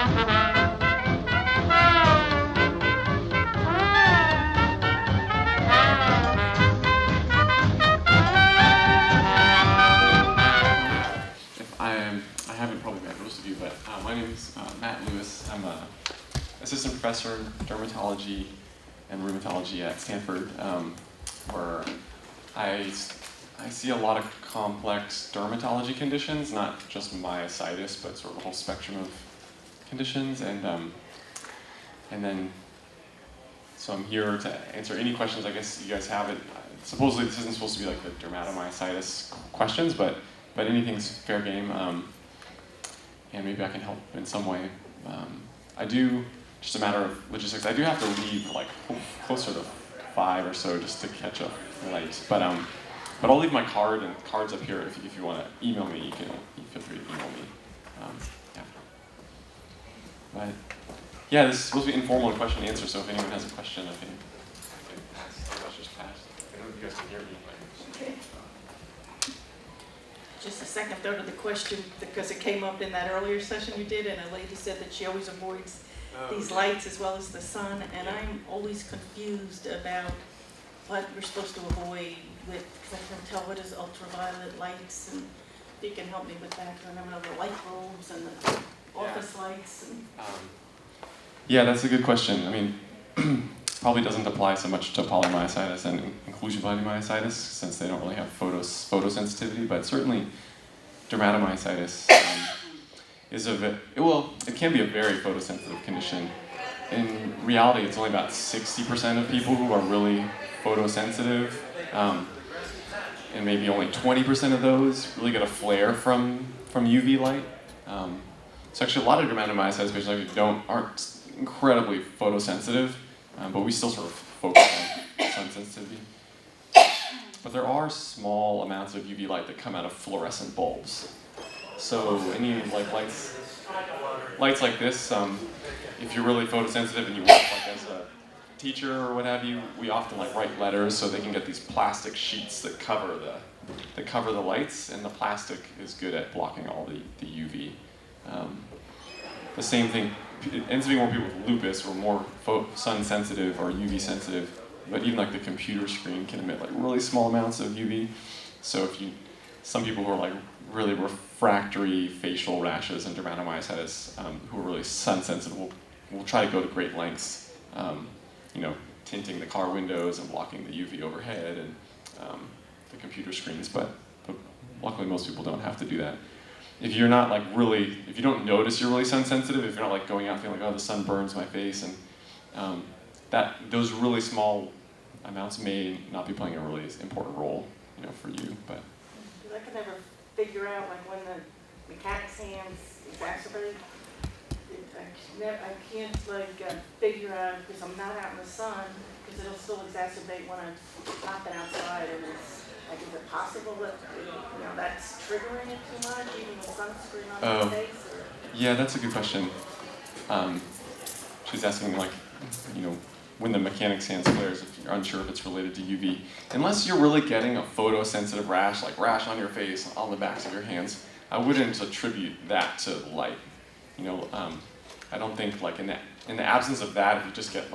I haven't probably met most of you, but my name is Matt Lewis. I'm an assistant professor in dermatology and rheumatology at Stanford, where I see a lot of complex dermatology conditions, not just myositis, but sort of the whole spectrum of conditions. And then, so I'm here to answer any questions I guess you guys have. Supposedly this isn't supposed to be like the dermatomyositis questions, but anything's fair game. And maybe I can help in some way. I do, just a matter of logistics, I do have to leave like closer to 5 or so just to catch a flight. But I'll leave my cards up here if you want to email me. You feel free to email me. Yeah. But yeah, this is supposed to be informal question and answer. So if anyone has a question, I can pass. Let's just pass. I don't know if you guys can hear me. Just a second thought of the question, because it came up in that earlier session you did, and a lady said that she always avoids these lights as well as the sun, and I'm always confused about what we're supposed to avoid with, because I can't tell what is ultraviolet lights, and if you can help me with that, because I know the light bulbs and the office lights. And yeah, that's a good question. I mean, probably doesn't apply so much to polymyositis and inclusion polymyositis, since they don't really have photosensitivity, but certainly dermatomyositis it can be a very photosensitive condition. In reality, it's only about 60% of people who are really photosensitive, and maybe only 20% of those really get a flare from UV light. So actually a lot of dermatomyositis patients aren't incredibly photosensitive, but we still sort of focus on sun sensitivity. But there are small amounts of UV light that come out of fluorescent bulbs. So any lights like this, if you're really photosensitive and you work as a teacher or what have you, we often write letters so they can get these plastic sheets that cover the lights, and the plastic is good at blocking all the UV. The same thing. It ends up being more people with lupus or more sun sensitive or UV sensitive, but even the computer screen can emit really small amounts of UV. So some people who are really refractory facial rashes and dermatomyositis, who are really sun sensitive, will try to go to great lengths, tinting the car windows and blocking the UV overhead and the computer screens, but luckily most people don't have to do that. If you're not if you don't notice you're really sun sensitive, if you're not going out feeling oh, the sun burns my face, and those really small amounts may not be playing a really important role, for you. But I can never figure out when the mechanics hands exacerbate. I can't figure out, because I'm not out in the sun, because it'll still exacerbate when I've not been outside, and it's is it possible that that's triggering it too much, even with sunscreen on the face? Or? Yeah, that's a good question. She's asking when the mechanic's hands flares, if you're unsure if it's related to UV. Unless you're really getting a photosensitive rash, like rash on your face, on the backs of your hands, I wouldn't attribute that to light. I don't think in the absence of that, if you just get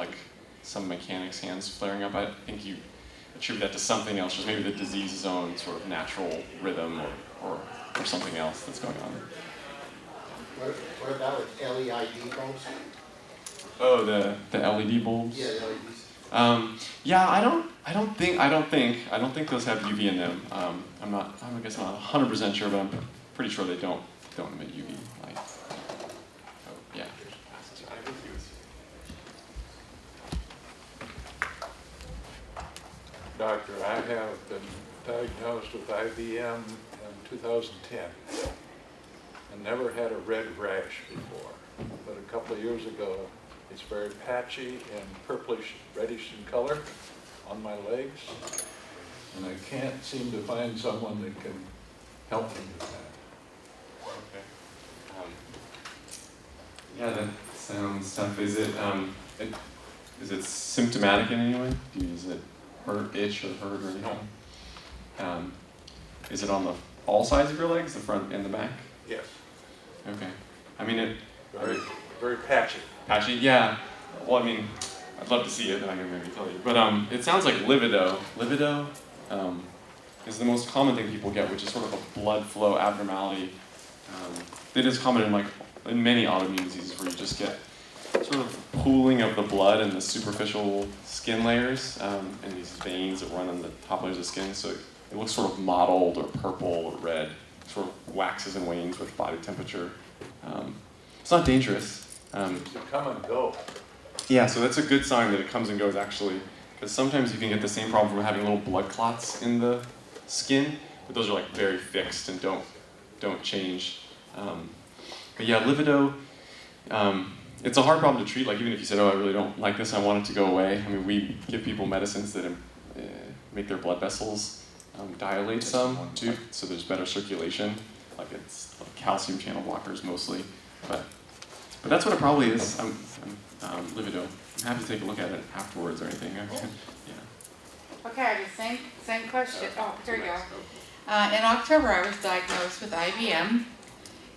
some mechanic's hands flaring up, I think you attribute that to something else, just maybe the disease's own sort of natural rhythm or something else that's going on. What about with LED bulbs? Oh, the LED bulbs? Yeah, the LEDs. Yeah, I don't think those have UV in them. I guess I'm not 100% sure, but I'm pretty sure they don't emit UV light. Oh, yeah. Doctor, I have been diagnosed with IBM in 2010 and never had a red rash before. But a couple of years ago, it's very patchy and purplish, reddish in color on my legs, and I can't seem to find someone that can help me with that. Okay. Yeah, that sounds tough. Is it symptomatic in any way? Does it hurt, itch, or hurt, or anything? Is it on all sides of your legs, the front and the back? Yes. Okay. I mean, Very very patchy. Patchy, yeah. Well, I mean, I'd love to see it, and I can maybe tell you. But it sounds like livedo. Livedo is the most common thing people get, which is sort of a blood flow abnormality. It is common in many autoimmune diseases where you just get sort of pooling of the blood in the superficial skin layers and these veins that run on the top layers of skin. So it looks sort of mottled or purple or red, sort of waxes and wanes with body temperature. It's not dangerous. To come and go. Yeah, so that's a good sign that it comes and goes actually, because sometimes you can get the same problem from having little blood clots in the skin, but those are like very fixed and don't change. But yeah, livedo, it's a hard problem to treat. Like even if you said, oh, I really don't like this, I want it to go away. I mean, we give people medicines that make their blood vessels dilate some too, so there's better circulation. Like it's like calcium channel blockers mostly, but that's what it probably is. Livedo. I'm happy to take a look at it afterwards or anything. Yeah. Okay, I have the same question. Oh, here you go. In October, I was diagnosed with IBM,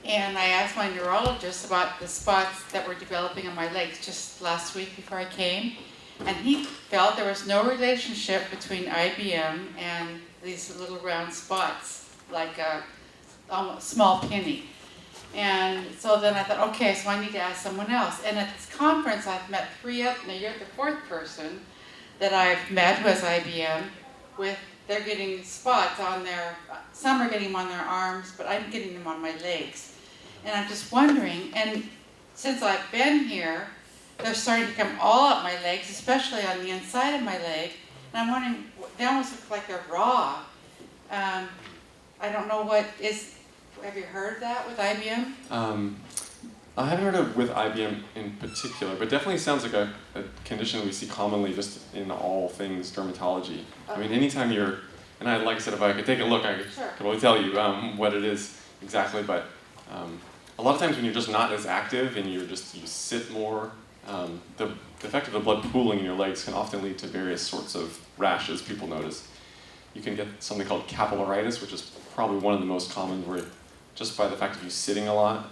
and I asked my neurologist about the spots that were developing on my legs just last week before I came, and he felt there was no relationship between IBM and these little round spots, like a almost small penny. And so then I thought, okay, so I need to ask someone else. And at this conference, I've met now you're the fourth person that I've met who has IBM they're getting spots on some are getting them on their arms, but I'm getting them on my legs. And I'm just wondering, and since I've been here, they're starting to come all up my legs, especially on the inside of my leg. And I'm wondering, they almost look like they're raw. I don't know have you heard of that with IBM? I haven't heard of with IBM in particular, but definitely sounds like a condition we see commonly just in all things dermatology. I mean, anytime and like I said, if I could take a look, I could probably tell you what it is exactly, but a lot of times when you're just not as active and you sit more, the effect of the blood pooling in your legs can often lead to various sorts of rashes people notice. You can get something called capillaritis, which is probably one of the most common, where just by the fact of you sitting a lot,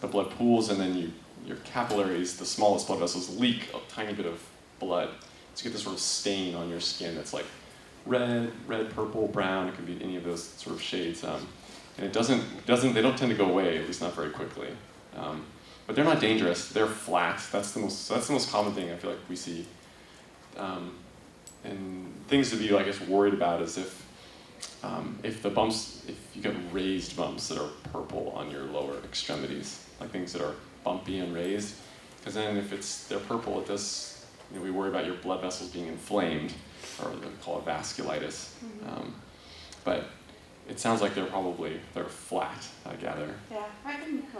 the blood pools and then your capillaries, the smallest blood vessels, leak a tiny bit of blood. So you get this sort of stain on your skin that's like red, purple, brown. It can be any of those sort of shades. And they don't tend to go away, at least not very quickly. But they're not dangerous. They're flat. That's the most common thing I feel like we see. And things to be, I guess, worried about is if you get raised bumps that are purple on your lower extremities, like things that are bumpy and raised, because then if they're purple, it does, we worry about your blood vessels being inflamed, or they call it vasculitis. Mm-hmm. But it sounds like they're flat, I gather. Yeah,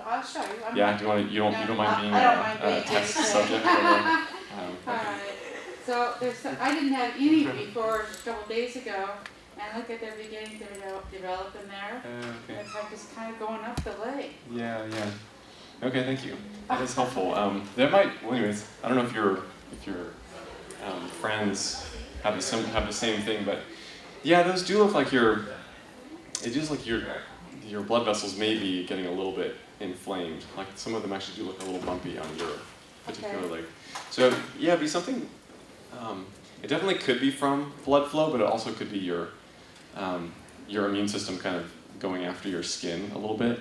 I'll show you. You don't mind being a test subject? Alright, so I didn't have any before a couple days ago, and look at they're beginning to develop in there. Okay. It's like just kind of going up the leg. Yeah. Okay, thank you. That is helpful. Anyways, I don't know if your friends have the same thing, but yeah, those do look like your blood vessels may be getting a little bit inflamed. Like some of them actually do look a little bumpy on your particular leg. So yeah, it'd be something. It definitely could be from blood flow, but it also could be your immune system kind of going after your skin a little bit.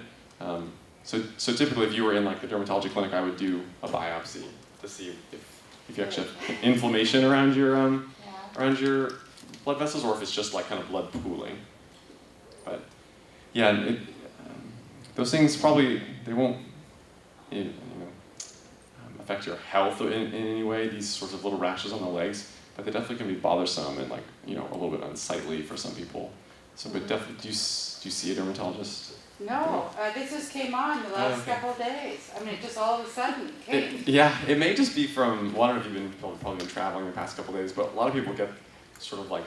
So typically, if you were in like the dermatology clinic, I would do a biopsy to see if you actually have inflammation around your blood vessels, or if it's just like kind of blood pooling. But yeah, those things probably they won't affect your health in any way. These sorts of little rashes on the legs, but they definitely can be bothersome and a little bit unsightly for some people. So, but definitely, do you see a dermatologist? No, this just came on the last couple of days. I mean, it just all of a sudden came. It may just be from, well, I don't know if you've probably been traveling the past couple of days, but a lot of people get sort of like,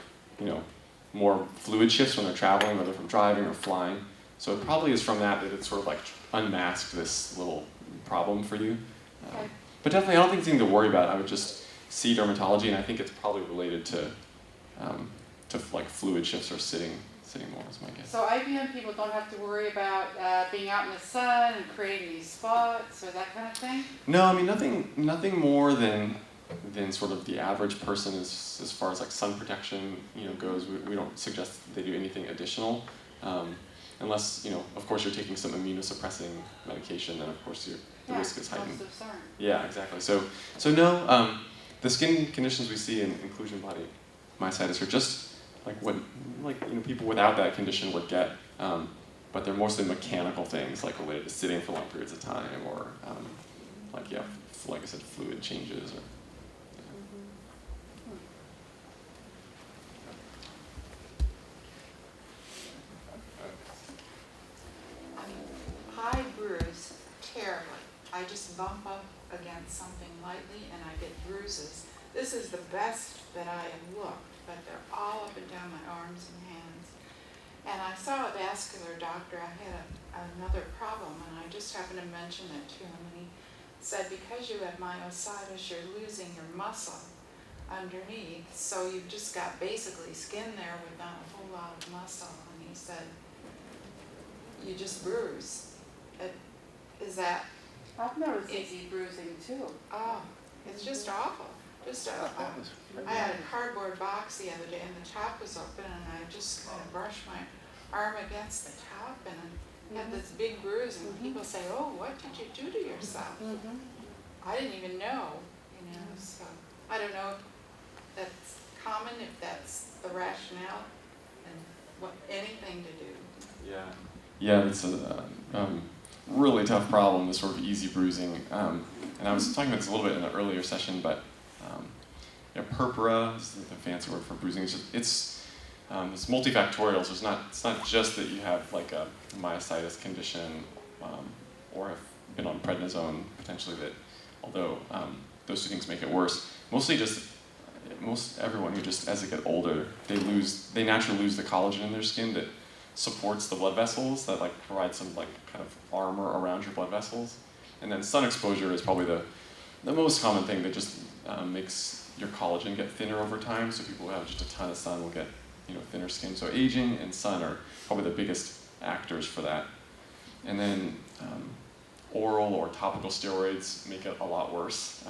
more fluid shifts when they're traveling, whether from driving or flying. So it probably is from that it's sort of like unmasked this little problem for you. Okay. But definitely, I don't think it's anything to worry about. I would just see dermatology, and I think it's probably related to like fluid shifts or sitting sitting more is my guess. So IBM people don't have to worry about being out in the sun and creating these spots or that kind of thing? No, I mean nothing more than sort of the average person as far as like sun protection goes. We don't suggest they do anything additional, unless of course you're taking some immunosuppressing medication, then of course the risk is heightened. Most of us aren't. Yeah, exactly. So no, the skin conditions we see in inclusion body myositis are just like what people without that condition would get, but they're mostly mechanical things like related to sitting for long periods of time, or like I said, fluid changes. Or I bruise terribly. I just bump up against something lightly and I get bruises. This is the best that I have looked, but they're all up and down my arms and hands. And I saw a vascular doctor. I had another problem, and I just happened to mention it to him, and he said, because you have myositis, you're losing your muscle underneath, so you've just got basically skin there with not a whole lot of muscle. And he said, you just bruise. Is that, I've noticed easy bruising too. oh, it's just awful. I had a cardboard box the other day and the top was open, and I just kind of brushed my arm against the top and I had this big bruise, and people say, oh, what did you do to yourself? I didn't even know, so I don't know if that's common, if that's the rationale, and what anything to do. Yeah, it's a really tough problem, this sort of easy bruising. And I was talking about this a little bit in the earlier session, but purpura is the fancy word for bruising. It's multifactorial, so it's not just that you have like a myositis condition or have been on prednisone potentially, that although those two things make it worse. Mostly just most everyone who just as they get older, they naturally lose the collagen in their skin that supports the blood vessels, that like provides some like kind of armor around your blood vessels. And then sun exposure is probably the most common thing that just makes your collagen get thinner over time. So people who have just a ton of sun will get thinner skin. So aging and sun are probably the biggest actors for that. And then oral or topical steroids make it a lot worse,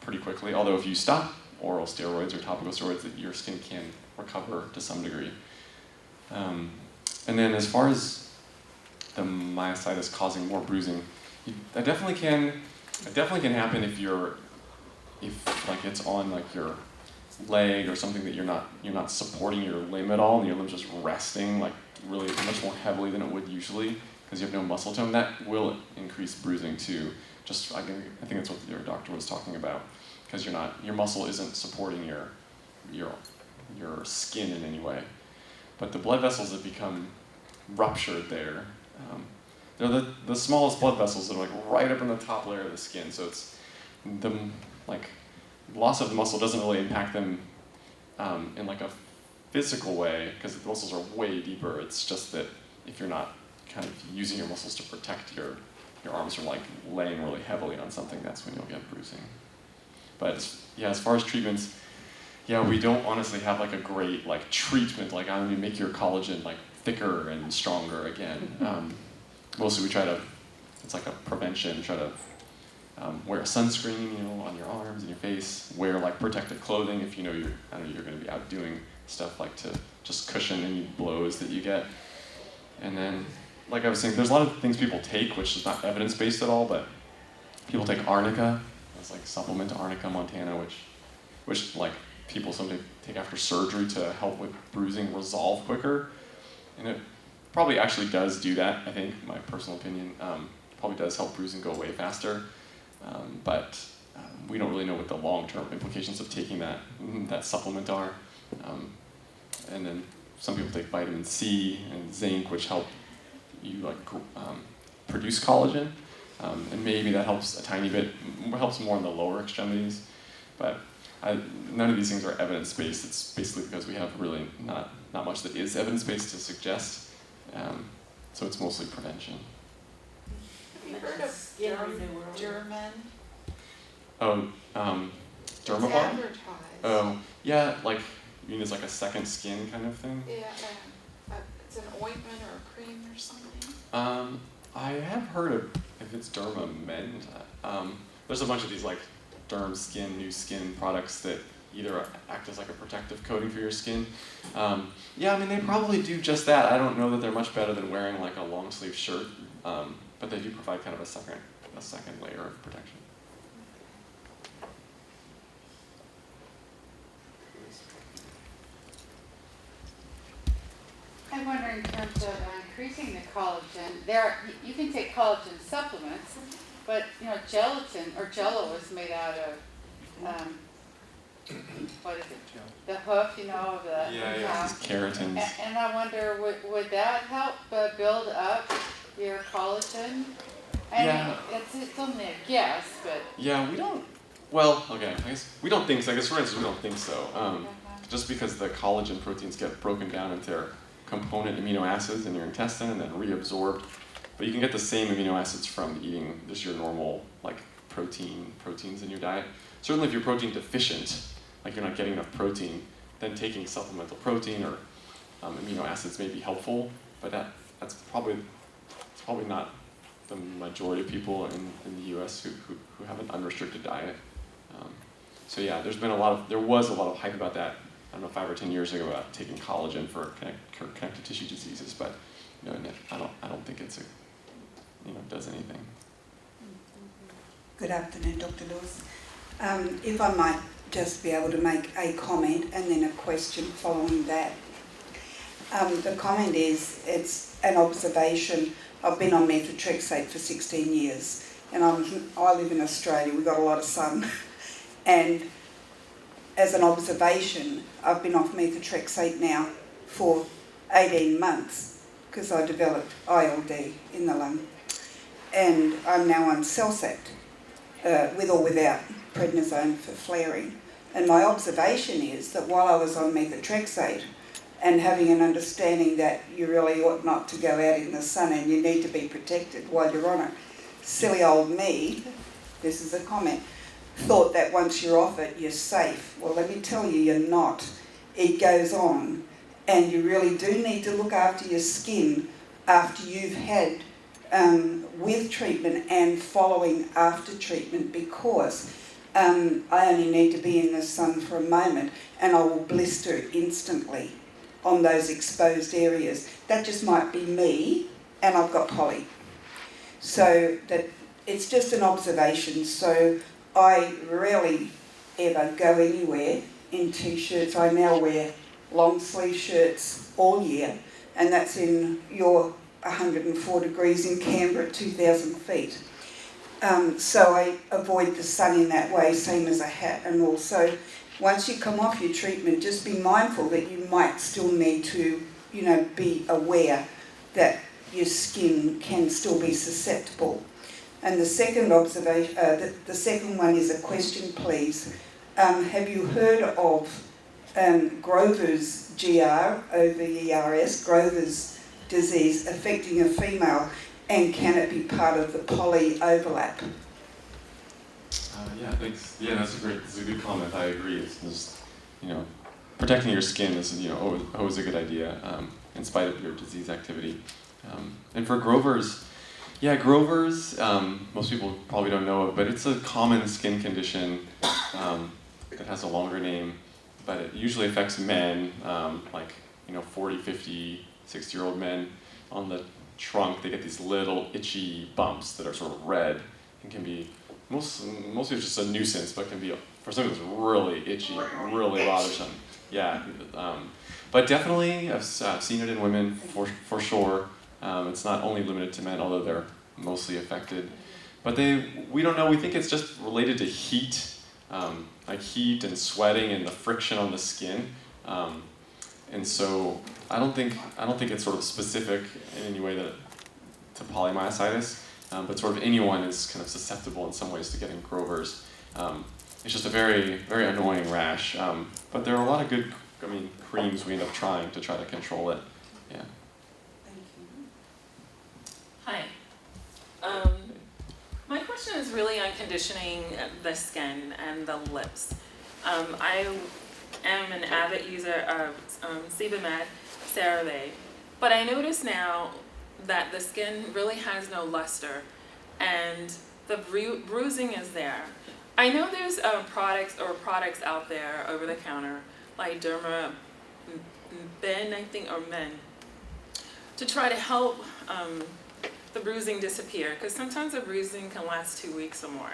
pretty quickly. Although if you stop oral steroids or topical steroids, that your skin can recover to some degree. And then as far as the myositis causing more bruising, that definitely can happen if like it's on like your leg or something that you're not supporting your limb at all, and your limb's just resting like really much more heavily than it would usually because you have no muscle tone. That will increase bruising too. Just I think that's what your doctor was talking about, because your muscle isn't supporting your skin in any way. But the blood vessels that become ruptured there, they're the smallest blood vessels that are like right up in the top layer of the skin. So it's the loss of the muscle doesn't really impact them in like a physical way, because the muscles are way deeper. It's just that if you're not kind of using your muscles to protect your arms from like laying really heavily on something, that's when you'll get bruising. But as far as treatments, we don't honestly have like a great like treatment, like I'm gonna make your collagen like thicker and stronger again. Mostly we try to, it's like a prevention, try to wear a sunscreen, on your arms and your face, wear like protective clothing if you're gonna be out doing stuff like to just cushion any blows that you get. And then, like I was saying, there's a lot of things people take which is not evidence-based at all, but people take arnica, it's like supplement to arnica montana, which like people sometimes take after surgery to help with bruising resolve quicker. And it probably actually does do that, I think, my personal opinion. Probably does help bruising go away faster. But we don't really know what the long-term implications of taking that supplement are. And then some people take vitamin C and zinc, which help you produce collagen. And maybe that helps a tiny bit, helps more in the lower extremities. But none of these things are evidence-based. It's basically because we have really not much that is evidence-based to suggest. So it's mostly prevention. Have you heard of German? Oh, It's Dermabar? advertised. Oh, yeah, like You mean it's like a second skin kind of thing? Yeah, it's an ointment or a cream or something. I have heard of if it's Dermamend. There's a bunch of these like derm skin, new skin products that either act as like a protective coating for your skin. Yeah, I mean they probably do just that. I don't know that they're much better than wearing like a long sleeve shirt, but they do provide kind of a second layer of protection. I wonder in terms of increasing the collagen, you can take collagen supplements, but gelatin or Jello is made out of what is it? The hoof, of the Yeah, keratins. And I wonder, would that help build up your collagen? I mean, it's only a guess, but Yeah, we don't. Well, okay, I guess we don't think so. I guess for instance, we don't think so. Just because the collagen proteins get broken down into their component amino acids in your intestine and then reabsorbed. But you can get the same amino acids from eating just your normal like proteins in your diet. Certainly if you're protein deficient, like you're not getting enough protein, then taking supplemental protein or amino acids may be helpful, but that's probably not the majority of people in the US who have an unrestricted diet. So yeah, there was a lot of hype about that. I don't know, 5 or 10 years ago about taking collagen for connective tissue diseases, but I don't think it's does anything. Good afternoon, Dr. Lewis. If I might just be able to make a comment and then a question following that. The comment is, it's an observation. I've been on methotrexate for 16 years and I live in Australia, we've got a lot of sun. And as an observation, I've been off methotrexate now for 18 months because I developed ILD in the lung. And I'm now on Celsat, with or without prednisone for flaring. And my observation is that while I was on methotrexate and having an understanding that you really ought not to go out in the sun and you need to be protected while you're on it, silly old me, this is a comment, thought that once you're off it, you're safe. Well, let me tell you, you're not. It goes on, and you really do need to look after your skin after you've had with treatment and following after treatment, because I only need to be in the sun for a moment and I will blister instantly on those exposed areas. That just might be me, and I've got poly. So that it's just an observation. So I rarely ever go anywhere in t-shirts. I now wear long sleeve shirts all year, and that's in your 104 degrees in Canberra at 2,000 feet. So I avoid the sun in that way, same as a hat. And also, once you come off your treatment, just be mindful that you might still need to, be aware that your skin can still be susceptible. And the second observation, the second one is a question, please. Have you heard of Grover's GR, OVERS, Grover's disease affecting a female, and can it be part of the poly overlap? Yeah, thanks. Yeah, that's a good comment. I agree. It's just, protecting your skin is, always a good idea, in spite of your disease activity. And for Grover's, most people probably don't know it, but it's a common skin condition that has a longer name, but it usually affects men, 40, 50, 60-year-old men. On the trunk, they get these little itchy bumps that are sort of red and can be, mostly just a nuisance, but can be, for some people, it's really itchy, really bothersome. Yeah, but definitely I've seen it in women for sure. It's not only limited to men, although they're mostly affected. But we don't know, we think it's just related to heat, like heat and sweating and the friction on the skin. And so I don't think it's sort of specific in any way to polymyositis, but sort of anyone is kind of susceptible in some ways to getting Grover's. It's just a very, very annoying rash. But there are a lot of good, creams we end up trying to control it. Yeah. Hi. My question is really on conditioning the skin and the lips. I am an avid user of Sebamed, CeraVe, but I notice now that the skin really has no luster, and the bruising is there. I know there's products out there over the counter, like Derma Ben, I think, or Men, to try to help the bruising disappear, because sometimes the bruising can last 2 weeks or more.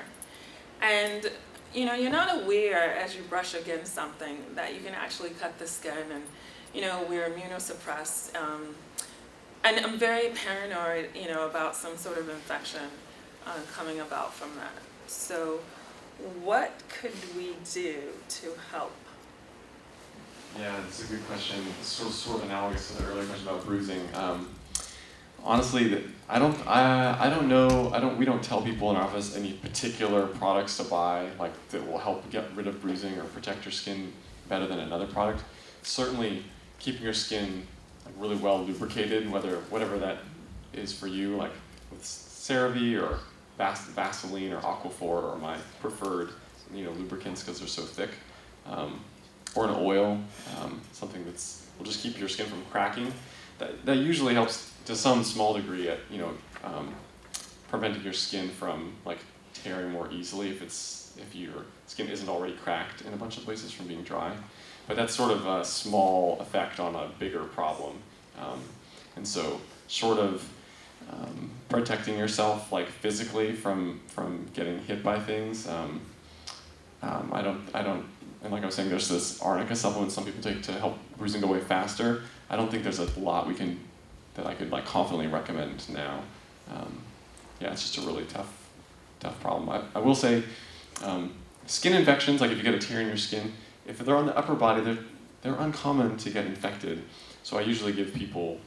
And you know, you're not aware as you brush against something that you can actually cut the skin, and you know, we're immunosuppressed. And I'm very paranoid, you know, about some sort of infection coming about from that. So what could we do to help? Yeah, that's a good question. It's sort of analogous to the earlier question about bruising. Honestly, I don't know. We don't tell people in our office any particular products to buy, like that will help get rid of bruising or protect your skin better than another product. Certainly, keeping your skin like really well lubricated, whatever that is for you, like with CeraVe or Vaseline or Aquaphor, or my preferred, you know, lubricants because they're so thick, or an oil, something will just keep your skin from cracking. That usually helps to some small degree at, you know, preventing your skin from like tearing more easily if your skin isn't already cracked in a bunch of places from being dry. But that's sort of a small effect on a bigger problem. And so short of protecting yourself like physically from getting hit by things, I don't, and like I was saying, there's this arnica supplement some people take to help bruising go away faster. I don't think there's a lot that I could like confidently recommend now. Yeah, it's just a really tough problem. I will say, skin infections, like if you get a tear in your skin, if they're on the upper body, they're uncommon to get infected. So I usually give people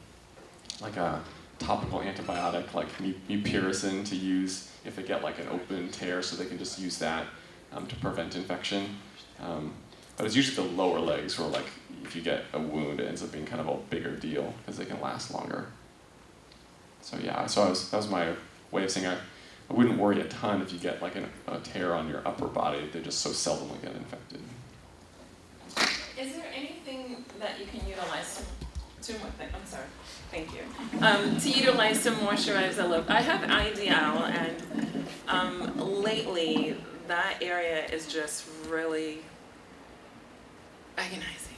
like a topical antibiotic, like mupirocin, to use if they get like an open tear, so they can just use that to prevent infection. But it's usually the lower legs where, like, if you get a wound, it ends up being kind of a bigger deal because they can last longer. So yeah, that was my way of saying I wouldn't worry a ton if you get like a tear on your upper body. They just so seldomly get infected. Is there anything that you can utilize I'm sorry, thank you. To utilize to moisturize the lip? I have IDL, and lately that area is just really agonizing.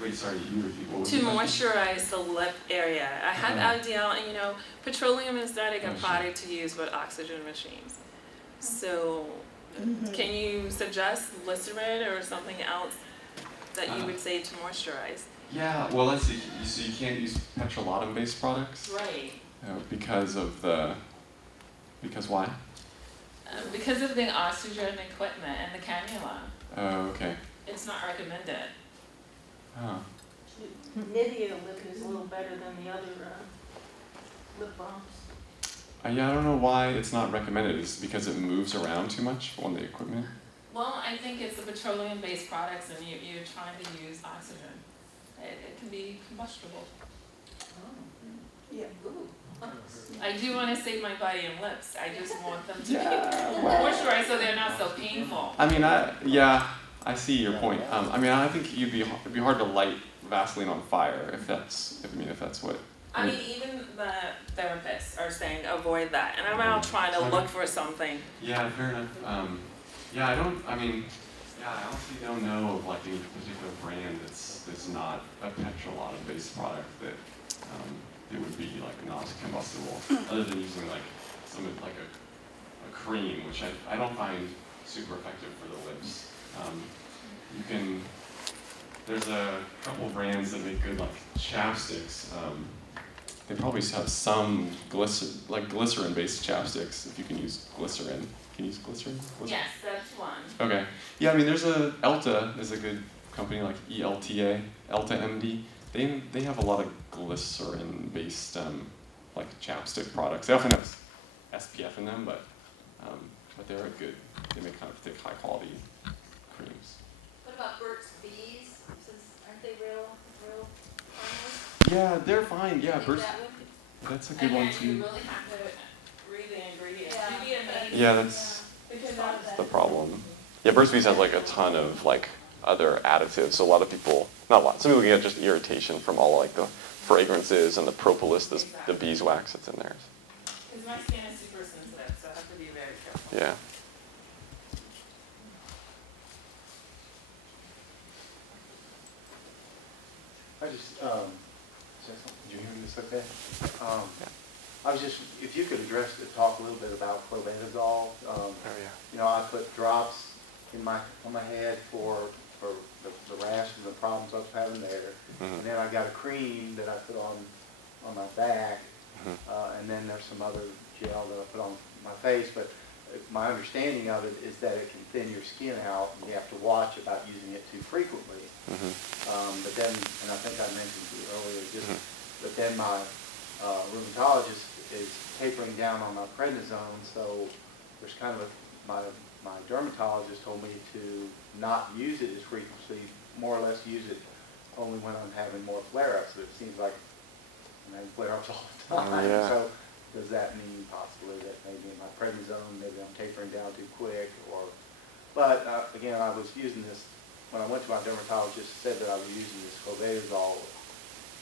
Wait, sorry, you repeat what was To the question? moisturize the lip area. I have IDL, and you know, petroleum is not a good product to use with oxygen machines. So, can you suggest glycerin or something else that you would say to moisturize? Yeah, well, let's see. So you can't use petrolatum-based products? Right. Because why? Because of the oxygen equipment and the cannula. Oh, okay. It's not recommended. Huh. Nivea lip is a little better than the other lip balms. Yeah, I don't know why it's not recommended. Is it because it moves around too much on the equipment? Well, I think it's the petroleum-based products, and you're trying to use oxygen. It can be combustible. Yeah. I do want to save my body and lips. I just want them to be moisturized so they're not so painful. I mean, I see your point. I mean, I think it'd be hard to light Vaseline on fire if that's what. I mean, even the therapists are saying avoid that, and I'm out trying to look for something. Yeah, fair enough. Yeah, I honestly don't know of like any particular brand that's not a petrolatum-based product that it would be like not combustible, other than using like a cream, which I don't find super effective for the lips. There's a couple brands that make good like chapsticks. They probably have some glycerin-based chapsticks if you can use glycerin. Can you use glycerin? Yes, that's one. Okay. Yeah, I mean, there's Elta is a good company, like ELTA, Elta MD. They have a lot of glycerin-based like chapstick products. They often have SPF in them, but they're good. They make kind of thick, high-quality creams. What about Burt's Bees? Aren't they real harmless? Yeah, they're fine. Yeah, Think Burt's. that would- That's a good one You too. really have to read the ingredients. Yeah. You'd be amazed. Yeah, that's Because the problem. Yeah, Burt's Bees has like a ton of like other additives. So a lot of people, not a lot, some people get just irritation from all like the fragrances and the propolis, the beeswax that's in there. Because my skin is super sensitive, so I have to be very careful. Yeah. I just, did you hear this okay? I was just, if you could talk a little bit about clobetasol. Oh, yeah. You know, I put drops on my head for the rash and the problems I was having there. Mhm. And then I got a cream that I put on my back. Mhm. And then there's some other gel that I put on my face. But my understanding of it is that it can thin your skin out, and you have to watch about using it too frequently. Mhm. But then, and I think I mentioned to you earlier, Mhm. but then my rheumatologist is tapering down on my prednisone, so there's kind of my dermatologist told me to not use it as frequently, more or less use it only when I'm having more flare-ups. But it seems like I'm having flare-ups all the time. Oh, yeah. So does that mean possibly that maybe my prednisone, maybe I'm tapering down too quick? But again, I was using this, when I went to my dermatologist, said that I was using this clobetasol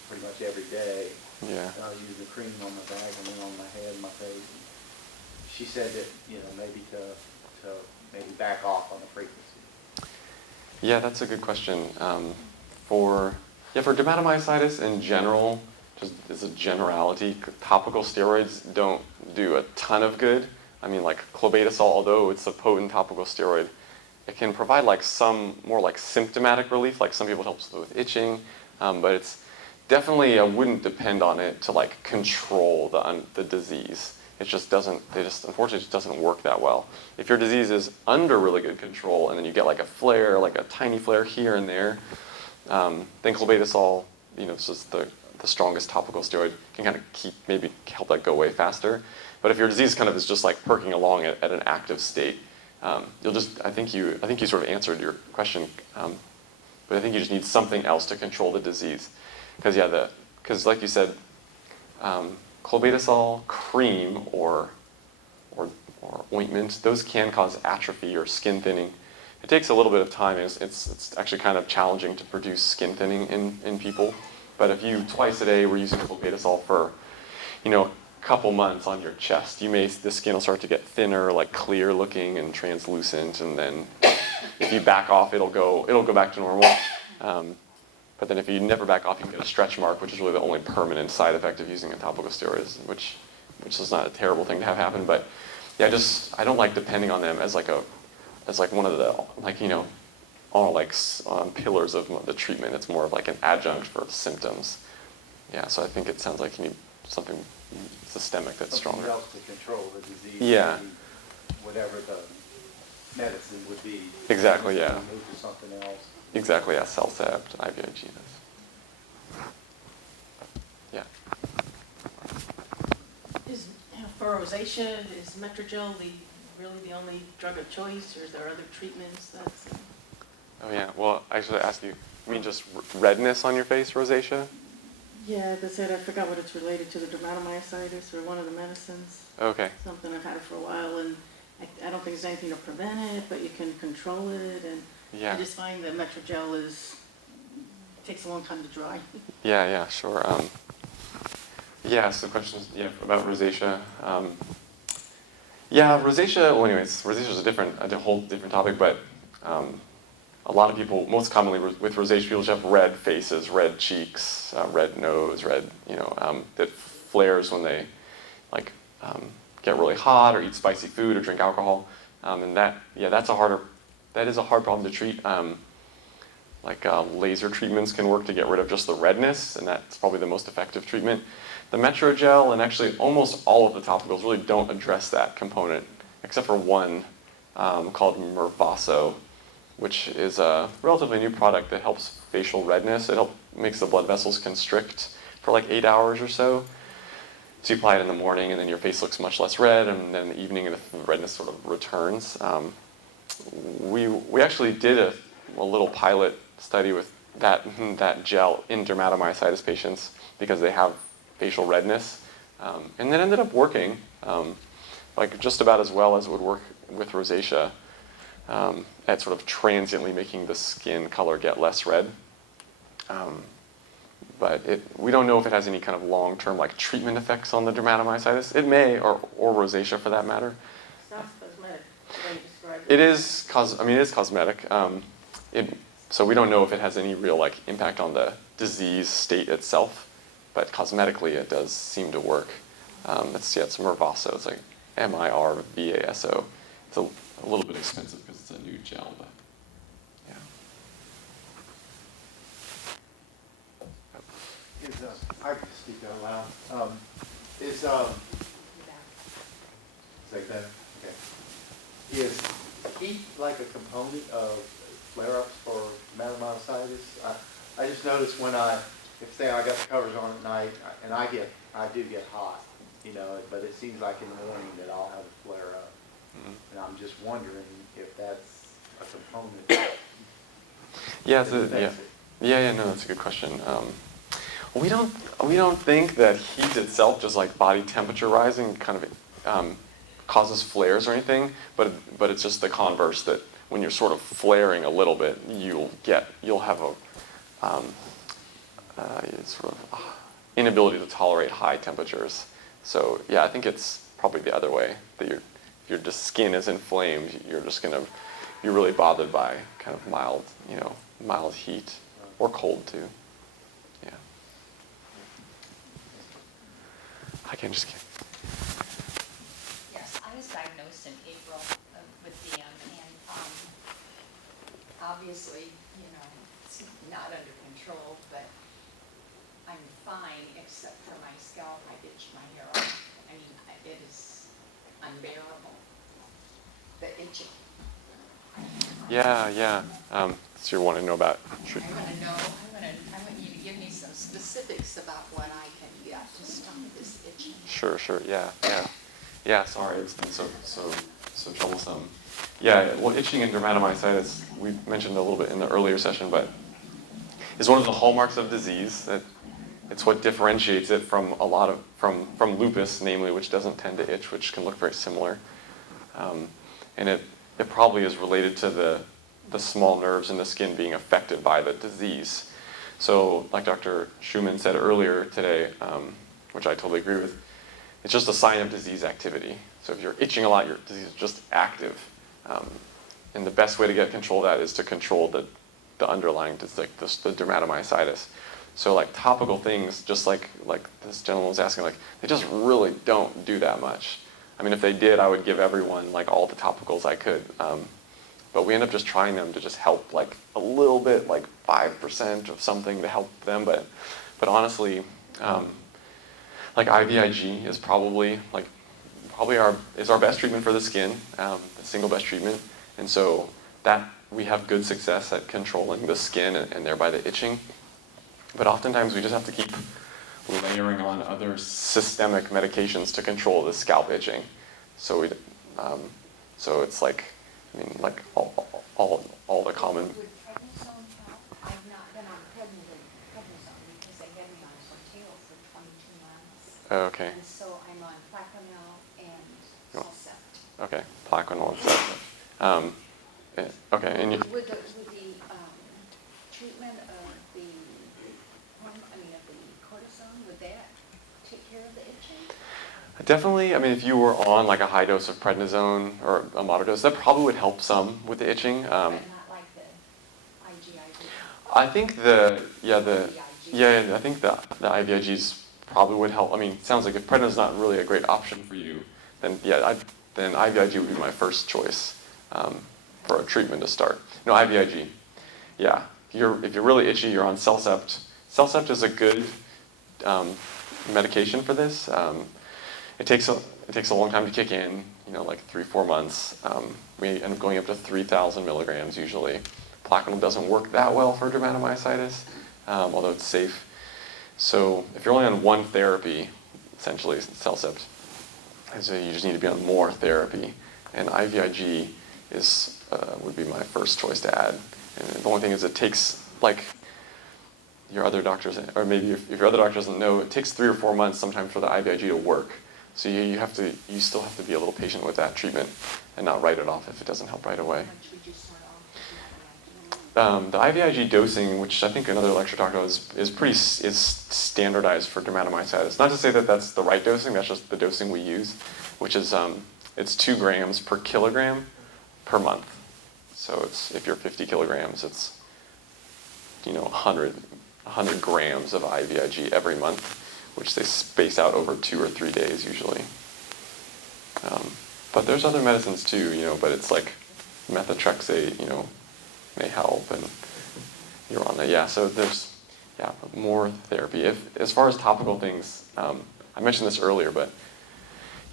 pretty much every day. Yeah. And I was using the cream on my back and then on my head and my face. And she said that, maybe to maybe back off on the frequency. Yeah, that's a good question. For dermatomyositis in general, just as a generality, topical steroids don't do a ton of good. I mean, like clobetasol, although it's a potent topical steroid, it can provide like some more like symptomatic relief. Like some people it helps with itching, but it's definitely, I wouldn't depend on it to like control the disease. It just unfortunately just doesn't work that well. If your disease is under really good control and then you get like a flare, like a tiny flare here and there, then clobetasol, it's just the strongest topical steroid, can kind of maybe help that go away faster. But if your disease kind of is just like perking along at an active state, I think you sort of answered your question, but I think you just need something else to control the disease. Because like you said, clobetasol cream or ointment, those can cause atrophy or skin thinning. It takes a little bit of time, and it's actually kind of challenging to produce skin thinning in people. But if you twice a day were using clobetasol for, a couple months on your chest, the skin will start to get thinner, like clear looking and translucent, and then if you back off, it'll go back to normal. But then if you never back off, you can get a stretch mark, which is really the only permanent side effect of using a topical steroid, which is not a terrible thing to have happen. But yeah, I don't like depending on them as one of the pillars of the treatment. It's more of like an adjunct for symptoms. Yeah, so I think it sounds like you need something systemic that's stronger. Something else to control the disease. Yeah. Whatever the medicine would be. Exactly, yeah. Move to something else. Exactly, yeah, Cellcept, IVIG. Yeah. For rosacea, is Metrogel really the only drug of choice, or is there other treatments that's... Oh yeah, well, I should ask you mean just redness on your face, rosacea? Yeah, that's it. I forgot what it's related to, the dermatomyositis or one of the medicines. Okay. Something I've had it for a while, and I don't think there's anything to prevent it, but you can control it, and Yeah. I just find that Metrogel takes a long time to dry. Yeah, sure. So the question is about rosacea. Rosacea. Well, anyways, rosacea is a whole different topic, but a lot of people, most commonly with rosacea, people just have red faces, red cheeks, red nose, that flares when they get really hot or eat spicy food or drink alcohol, and that is a hard problem to treat. Laser treatments can work to get rid of just the redness, and that's probably the most effective treatment. The Metrogel and actually almost all of the topicals really don't address that component, except for one called Mirvaso, which is a relatively new product that helps facial redness. It makes the blood vessels constrict for like 8 hours or so. So you apply it in the morning, and then your face looks much less red, and then in the evening the redness sort of returns. We actually did a little pilot study with that gel in dermatomyositis patients because they have facial redness, and that ended up working just about as well as it would work with rosacea. at sort of transiently making the skin color get less red. But we don't know if it has any kind of long-term like treatment effects on the dermatomyositis. It may, or rosacea for that matter. Sounds cosmetic, the way you described It is it is cosmetic. So we don't know if it has any real like impact on the disease state itself, but cosmetically it does seem to work. It's Mirvaso. It's like Mirvaso. It's a little bit expensive because it's a new gel, but yeah. I can speak out loud. Is like that? Okay. Is heat like a component of flare-ups for dermatomyositis? I just noticed when if say I got the covers on at night, and I do get hot, you know, but it seems like in the morning that I'll have a flare-up. Mm-hmm. And I'm just wondering if that's a component. Yeah, no, that's a good question. We don't think that heat itself, just like body temperature rising, kind of causes flares or anything, but it's just the converse, that when you're sort of flaring a little bit, you'll have a sort of inability to tolerate high temperatures. So yeah, I think it's probably the other way, that if your just skin is inflamed, you're really bothered by kind of mild heat or cold too. Yeah. I can just. Yes, I was diagnosed in April with DM, and obviously, you know, it's not under control, but I'm fine except for my scalp. I itch my hair off. I mean, it is unbearable, the itching. Yeah. So you want to know about? I want you to give me some specifics about what I can get to stop this itching. Sure. Yeah. Sorry, it's been so troublesome. Yeah. Well, itching and dermatomyositis, we mentioned a little bit in the earlier session, but is one of the hallmarks of disease. That it's what differentiates it from from lupus, namely, which doesn't tend to itch, which can look very similar, and it probably is related to the small nerves in the skin being affected by the disease. So, like Dr. Schumann said earlier today, which I totally agree with, it's just a sign of disease activity. So if you're itching a lot, your disease is just active. And the best way to get control of that is to control the underlying, the dermatomyositis. So like topical things, just like this gentleman was asking, like they just really don't do that much. I mean, if they did, I would give everyone like all the topicals I could. But we end up just trying them to just help like a little bit, like 5% of something to help them. But honestly, like IVIG is probably our best treatment for the skin, the single best treatment. And so that we have good success at controlling the skin and thereby the itching. But oftentimes we just have to keep layering on other systemic medications to control the scalp itching. So so it's like, I mean, like all the common. Would prednisone help? I've not been on prednisone because they had me on Forteo for 22 months. Oh, okay. And so I'm on Plaquenil and Sulcept. Okay, Plaquenil and Sulcept. Okay, and you. Would the treatment of the cortisone, would that take care of the itching? Definitely, I mean, if you were on like a high dose of prednisone or a moderate dose, that probably would help some with the itching. But not like the IgIG? I think I think the IVIGs probably would help. I mean, it sounds like if prednisone's not really a great option for you, then then IVIG would be my first choice for a treatment to start. No, IVIG. Yeah, if you're really itchy, you're on Sulcept. Sulcept is a good medication for this. It takes a long time to kick in, like 3-4 months. We end up going up to 3,000 milligrams usually. Plaquenil doesn't work that well for dermatomyositis, although it's safe. So if you're only on one therapy, essentially Sulcept, so you just need to be on more therapy. And IVIG would be my first choice to add. And the only thing is it takes like your other doctors, or maybe if your other doctor doesn't know, it takes 3 or 4 months sometimes for the IVIG to work. So you still have to be a little patient with that treatment and not write it off if it doesn't help right away. The IVIG dosing, which I think another lecturer talked about, is standardized for dermatomyositis. Not to say that that's the right dosing, that's just the dosing we use, which is it's 2 grams per kilogram per month. So if you're 50 kilograms, it's 100 grams of IVIG every month, which they space out over 2 or 3 days usually. But there's other medicines too, but it's like methotrexate, may help, and you're on that. Yeah, so there's more therapy. As far as topical things, I mentioned this earlier, but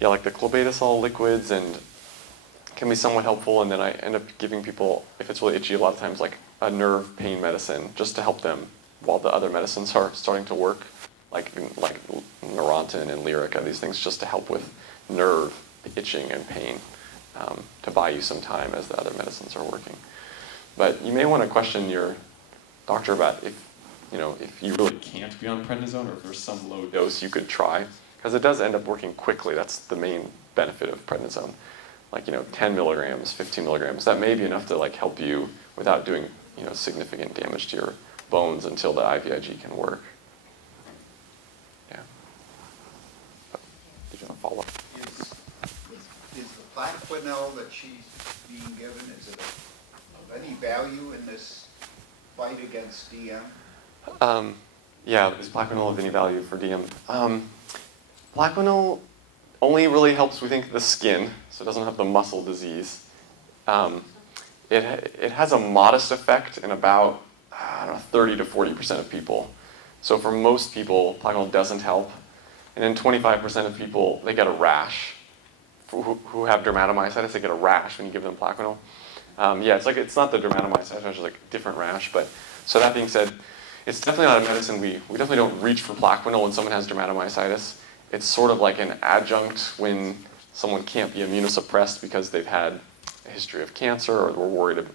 yeah, like the clobetasol liquids and can be somewhat helpful, and then I end up giving people, if it's really itchy, a lot of times like a nerve pain medicine just to help them while the other medicines are starting to work, like Neurontin and Lyrica, these things just to help with nerve itching and pain, to buy you some time as the other medicines are working. But you may want to question your doctor about if you really can't be on prednisone, or if there's some low dose you could try, because it does end up working quickly. That's the main benefit of prednisone. Like 10 milligrams, 15 milligrams, that may be enough to like help you without doing significant damage to your bones until the IVIG can work. Yeah. Did you want to follow up? Is the Plaquenil that she's being given, is it of any value in this fight against DM? Yeah, is Plaquenil of any value for DM? Plaquenil only really helps, we think, the skin, so it doesn't have the muscle disease. It has a modest effect in about 30 to 40% of people. So for most people, Plaquenil doesn't help. And then 25% of people, they get a rash. Who have dermatomyositis, they get a rash when you give them Plaquenil. It's not the dermatomyositis, it's like a different rash. But so that being said, it's definitely not a medicine. We definitely don't reach for Plaquenil when someone has dermatomyositis. It's sort of like an adjunct when someone can't be immunosuppressed because they've had a history of cancer, or we're worried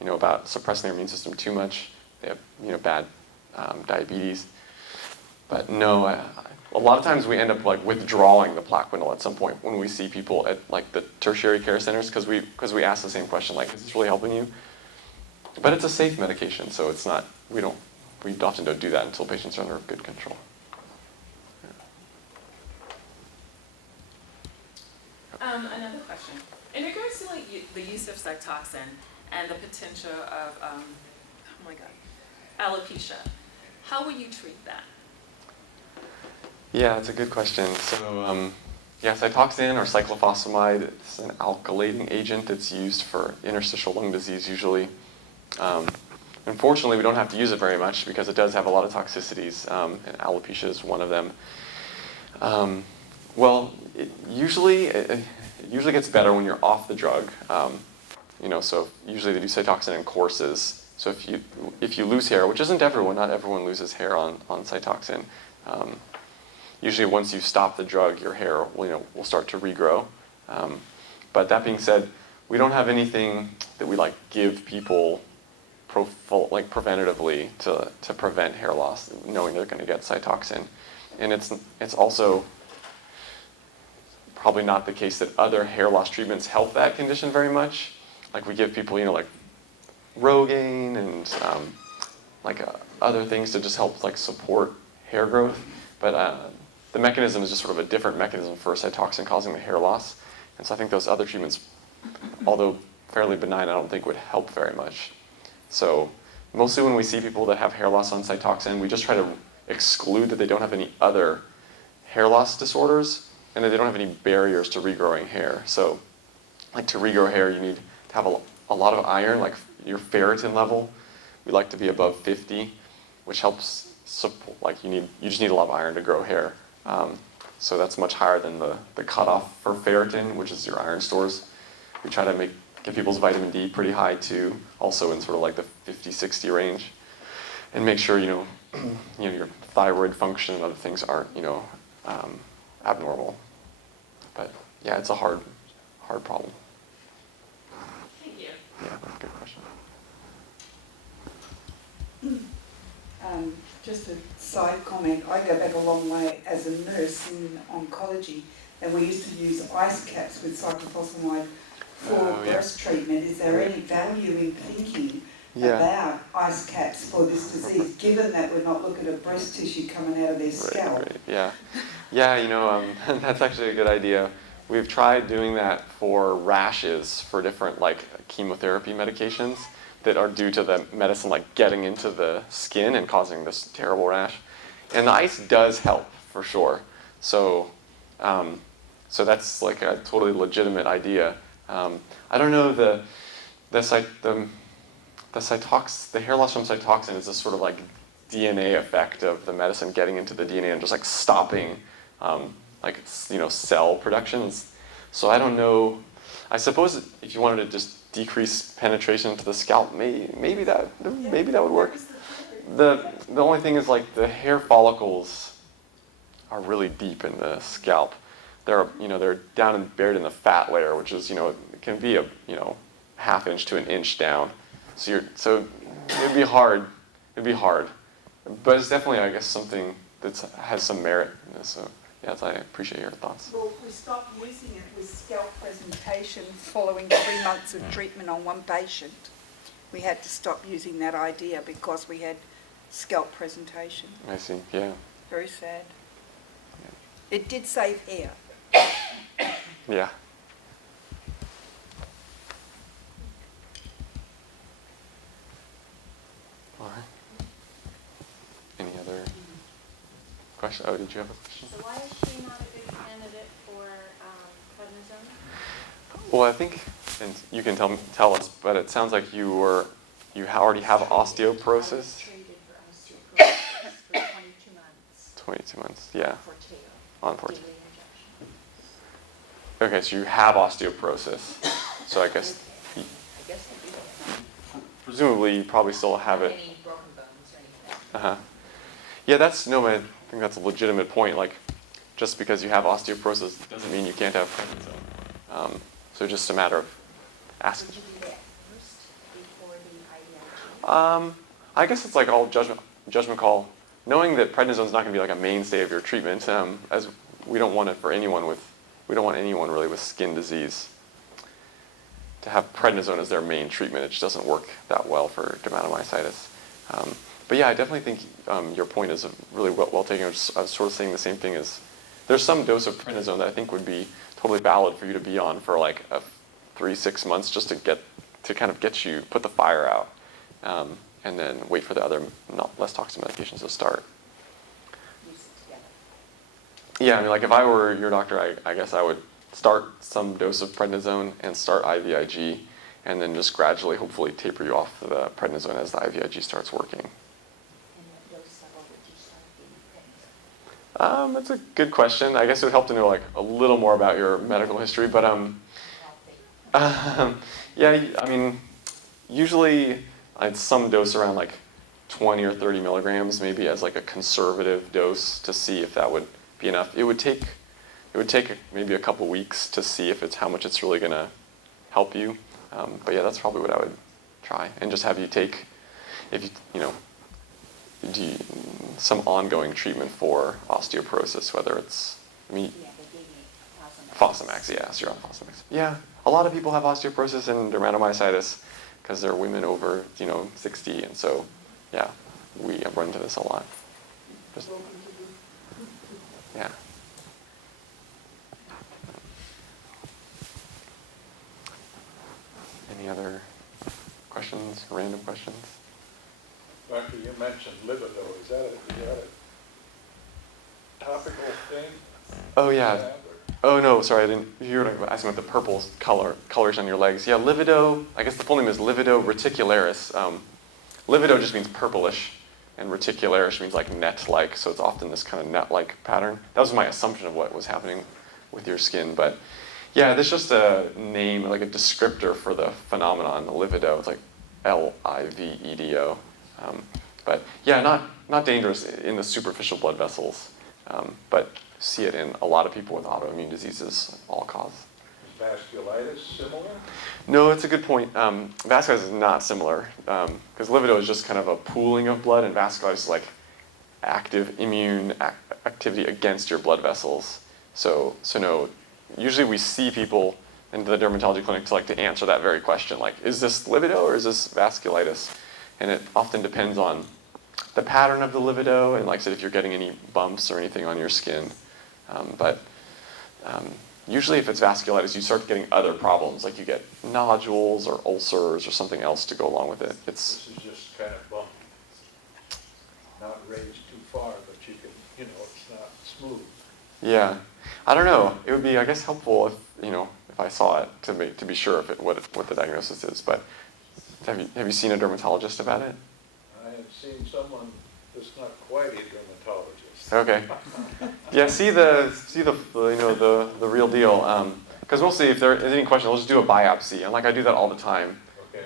about suppressing their immune system too much. They have bad diabetes. But no, a lot of times we end up like withdrawing the Plaquenil at some point when we see people at like the tertiary care centers, because we ask the same question, like, is this really helping you? But it's a safe medication, so it's not. We often don't do that until patients are under good control. Another question. In regards to the use of Cytoxin and the potential of alopecia, how would you treat that? Yeah, that's a good question. So, Cytoxin or cyclophosphamide, it's an alkylating agent that's used for interstitial lung disease usually. Unfortunately, we don't have to use it very much because it does have a lot of toxicities, and alopecia is one of them. It usually gets better when you're off the drug. So usually they do Cytoxin in courses. So if you lose hair, which isn't everyone, not everyone loses hair on Cytoxin. Usually once you stop the drug, your hair will start to regrow. But that being said, we don't have anything that we give people preventatively to prevent hair loss, knowing they're going to get Cytoxin. And it's also probably not the case that other hair loss treatments help that condition very much. Like we give people, Rogaine and other things to just help support hair growth. But the mechanism is just sort of a different mechanism for Cytoxin causing the hair loss. And so I think those other treatments, although fairly benign, I don't think would help very much. So mostly when we see people that have hair loss on Cytoxin, we just try to exclude that they don't have any other hair loss disorders and that they don't have any barriers to regrowing hair. So to regrow hair, you need to have a lot of iron, like your ferritin level. We like to be above 50, which helps support, you just need a lot of iron to grow hair. So that's much higher than the cutoff for ferritin, which is your iron stores. We try to get people's vitamin D pretty high too, also in sort of the 50-60 range, and make sure your thyroid function and other things aren't abnormal. But yeah, it's a hard problem. Thank you. Yeah, that's a good question. Just a side comment, I go back a long way as a nurse in oncology, and we used to use ice caps with cyclophosphamide for Oh, yeah. breast treatment. Is there any value in thinking about ice caps for this disease, given that we're not looking at breast tissue coming out of their scalp? Right, yeah. Yeah, that's actually a good idea. We've tried doing that for rashes for different like chemotherapy medications that are due to the medicine like getting into the skin and causing this terrible rash. And the ice does help for sure. So, so that's like a totally legitimate idea. I don't know the hair loss from cytoxin is this sort of like DNA effect of the medicine getting into the DNA and just like stopping cell productions. So I don't know. I suppose if you wanted to just decrease penetration into the scalp, maybe that would work. The only thing is like the hair follicles are really deep in the scalp. They're down and buried in the fat layer, which is it can be a half inch to an inch down. So it'd be hard. But it's definitely, I guess, something that has some merit in this. So yes, I appreciate your thoughts. Well, we stopped using it with scalp presentation following 3 months of treatment on one patient. We had to stop using that idea because we had scalp presentation. I see, yeah. Very sad. It did save hair. Yeah. All right. Any other question? Oh, did you have a question? So why is she not a good candidate for prednisone? Well, I think, and you can tell us, but it sounds like you already have osteoporosis. Treated for osteoporosis for 22 months. 22 months, yeah. Forteo. On Forteo. Daily injection. Okay, so you have osteoporosis. So I guess, I guess they do. presumably you probably still have it. Any broken bones or anything. Uh-huh. Yeah, I think that's a legitimate point. Like, just because you have osteoporosis doesn't mean you can't have prednisone. So just a matter of asking. Would you do that first before the IVIG? I guess it's like all judgment call. Knowing that prednisone is not going to be like a mainstay of your treatment, as we don't want it for anyone we don't want anyone really with skin disease to have prednisone as their main treatment. It just doesn't work that well for dermatomyositis. But yeah, I definitely think your point is really well taken. I was sort of saying the same thing as there's some dose of prednisone that I think would be totally valid for you to be on for like 3-6 months just to kind of get you, put the fire out, and then wait for the other less toxic medications to start. Use it together. Yeah, I mean, like if I were your doctor, I guess I would start some dose of prednisone and start IVIG, and then just gradually, hopefully, taper you off the prednisone as the IVIG starts working. And what dose level would you start the prednisone? That's a good question. I guess it would help to know like a little more about your medical history, but yeah, I mean, usually I'd some dose around like 20 or 30 milligrams, maybe as like a conservative dose to see if that would be enough. It would take maybe a couple weeks to see if how much it's really gonna help you. But yeah, that's probably what I would try, and just have you take, if do some ongoing treatment for osteoporosis, whether it's Yeah, they gave me Fosamax, yeah, serum Fosamax. Yeah, a lot of people have osteoporosis and dermatomyositis because they're women over 60, and so yeah, we run into this a lot. Yeah. Any other questions, random questions? Doctor, you mentioned Livedo. Is that a topical thing? Oh yeah. Oh no, sorry, I didn't. You were asking about the purple colors on your legs. Yeah, Livedo. I guess the full name is Livedo Reticularis. Livedo just means purplish, and reticularis means like net-like. So it's often this kind of net-like pattern. That was my assumption of what was happening with your skin, but yeah, there's just a name, like a descriptor for the phenomenon, Livedo. It's like Livedo. But yeah, not dangerous in the superficial blood vessels, but see it in a lot of people with autoimmune diseases, all cause. Is vasculitis similar? No, it's a good point. Vasculitis is not similar, because Livedo is just kind of a pooling of blood, and vasculitis is like active immune activity against your blood vessels. So no, usually we see people in the dermatology clinic to answer that very question, like, is this livedo or is this vasculitis? And it often depends on the pattern of the livedo, and like I said, if you're getting any bumps or anything on your skin. But usually if it's vasculitis, you start getting other problems, like you get nodules or ulcers or something else to go along with it. This is just kind of bumpy. Not raised too far, but you can, it's not smooth. Yeah, I don't know. It would be, I guess, helpful if I saw it to be sure what the diagnosis is. But have you seen a dermatologist about it? I have seen someone that's not quite a dermatologist. Okay. Yeah, see the real deal. Because mostly if there is any question, we'll just do a biopsy, and like I do that all the time. Okay.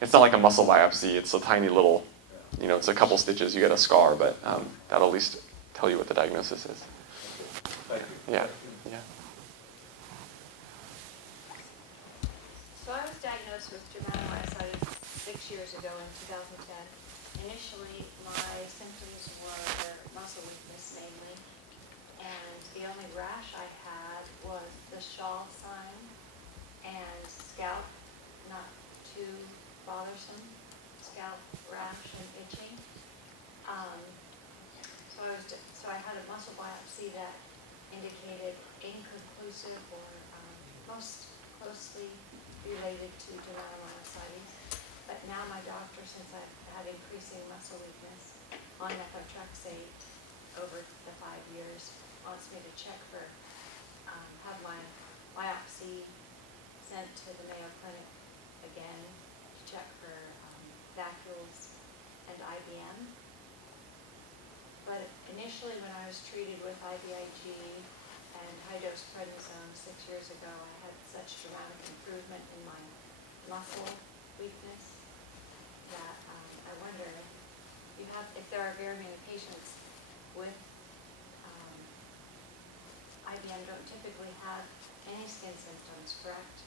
It's not like a muscle biopsy. It's a tiny little, it's a couple stitches. You get a scar, but that'll at least tell you what the diagnosis is. Thank you. Yeah. So I was diagnosed with dermatomyositis 6 years ago in 2010. Initially, my symptoms were muscle weakness mainly, and the only rash I had was the shawl sign and scalp, not too bothersome, scalp rash and itching. So I had a muscle biopsy that indicated inconclusive or most closely related to dermatomyositis. But now my doctor, since I've had increasing muscle weakness on Methotrexate over the 5 years, wants me to check for, have my biopsy sent to the Mayo Clinic again to check for vacuoles and IBM. But initially when I was treated with IVIG and high-dose prednisone 6 years ago, I had such dramatic improvement in my muscle weakness that I wonder if there are very many patients with IBM don't typically have any skin symptoms, correct?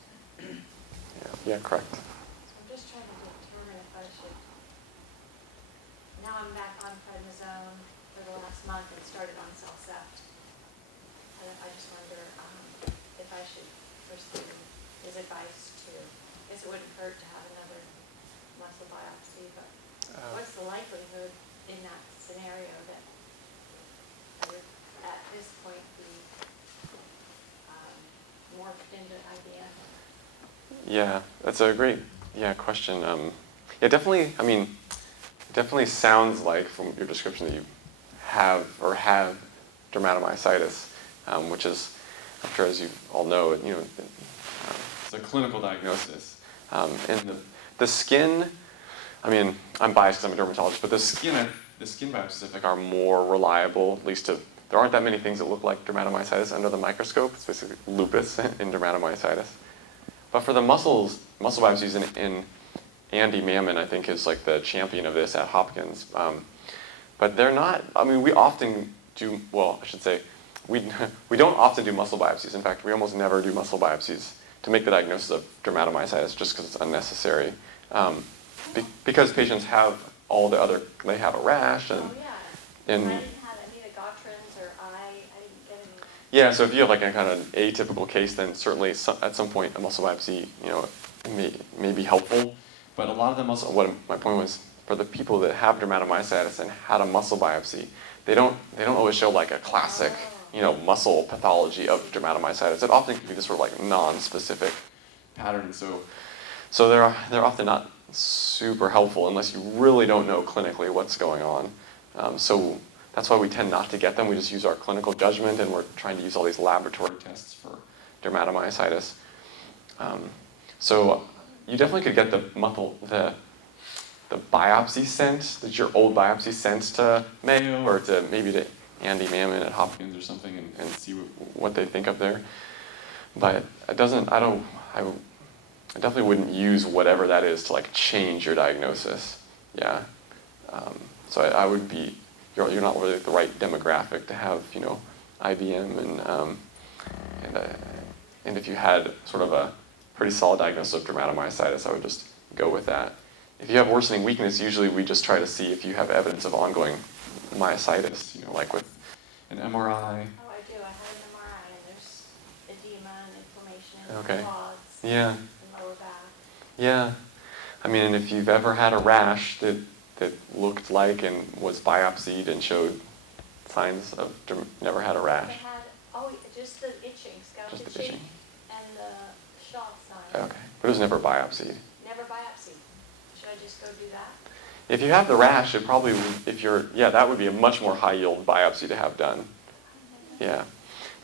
Yeah, correct. So I'm just trying to determine if I should. Now I'm back on prednisone for the last month and started on Celcept. And I just wonder if I should pursue his advice to. I guess it wouldn't hurt to have another muscle biopsy, but what's the likelihood in that scenario that I would at this point be morphed into IBM? Yeah, that's a great question. Yeah, definitely. I mean, it definitely sounds like from your description that you have or had dermatomyositis, which is, I'm sure as you all know, it's a clinical diagnosis. And the skin, I mean, I'm biased because I'm a dermatologist, but the skin biopsies I think are more reliable, at least there aren't that many things that look like dermatomyositis under the microscope. It's basically lupus in dermatomyositis. But for the muscle biopsies in Andy Mammon, I think, is like the champion of this at Hopkins. But they're not, I mean, we often do, well, I should say, we don't often do muscle biopsies. In fact, we almost never do muscle biopsies to make the diagnosis of dermatomyositis just because it's unnecessary. Because patients have they have a rash and... Oh, yeah. and I didn't have any of the Gautrins or I didn't get any. yeah, so if you have like a kind of atypical case, then certainly at some point a muscle biopsy, may be helpful. But a lot of the what my point was, for the people that have dermatomyositis and had a muscle biopsy, they don't always show like a classic, muscle pathology of dermatomyositis. It often can be this sort of like non-specific pattern. So they're often not super helpful unless you really don't know clinically what's going on. So that's why we tend not to get them. We just use our clinical judgment, and we're trying to use all these laboratory tests for dermatomyositis. So you definitely could get the biopsy sent, your old biopsy sent to Mayo or maybe to Andy Mammon at Hopkins or something, and see what they think of there. But I definitely wouldn't use whatever that is to like change your diagnosis. Yeah. So I would be, you're not really the right demographic to have, IBM and if you had sort of a pretty solid diagnosis of dermatomyositis, I would just go with that. If you have worsening weakness, usually we just try to see if you have evidence of ongoing myositis, like with an MRI. Oh, I Okay. quads, Yeah. and lower back. Yeah. I mean, and if you've ever had a rash that looked like and was biopsied and showed signs of never had a They rash. had, just the itching, scalp Just the itching, itching. and the Shaw sign. Okay. But it was never biopsied. Never biopsy. Should I just go do that? If you have the rash, it probably would, that would be a much more high yield biopsy to have done. Yeah.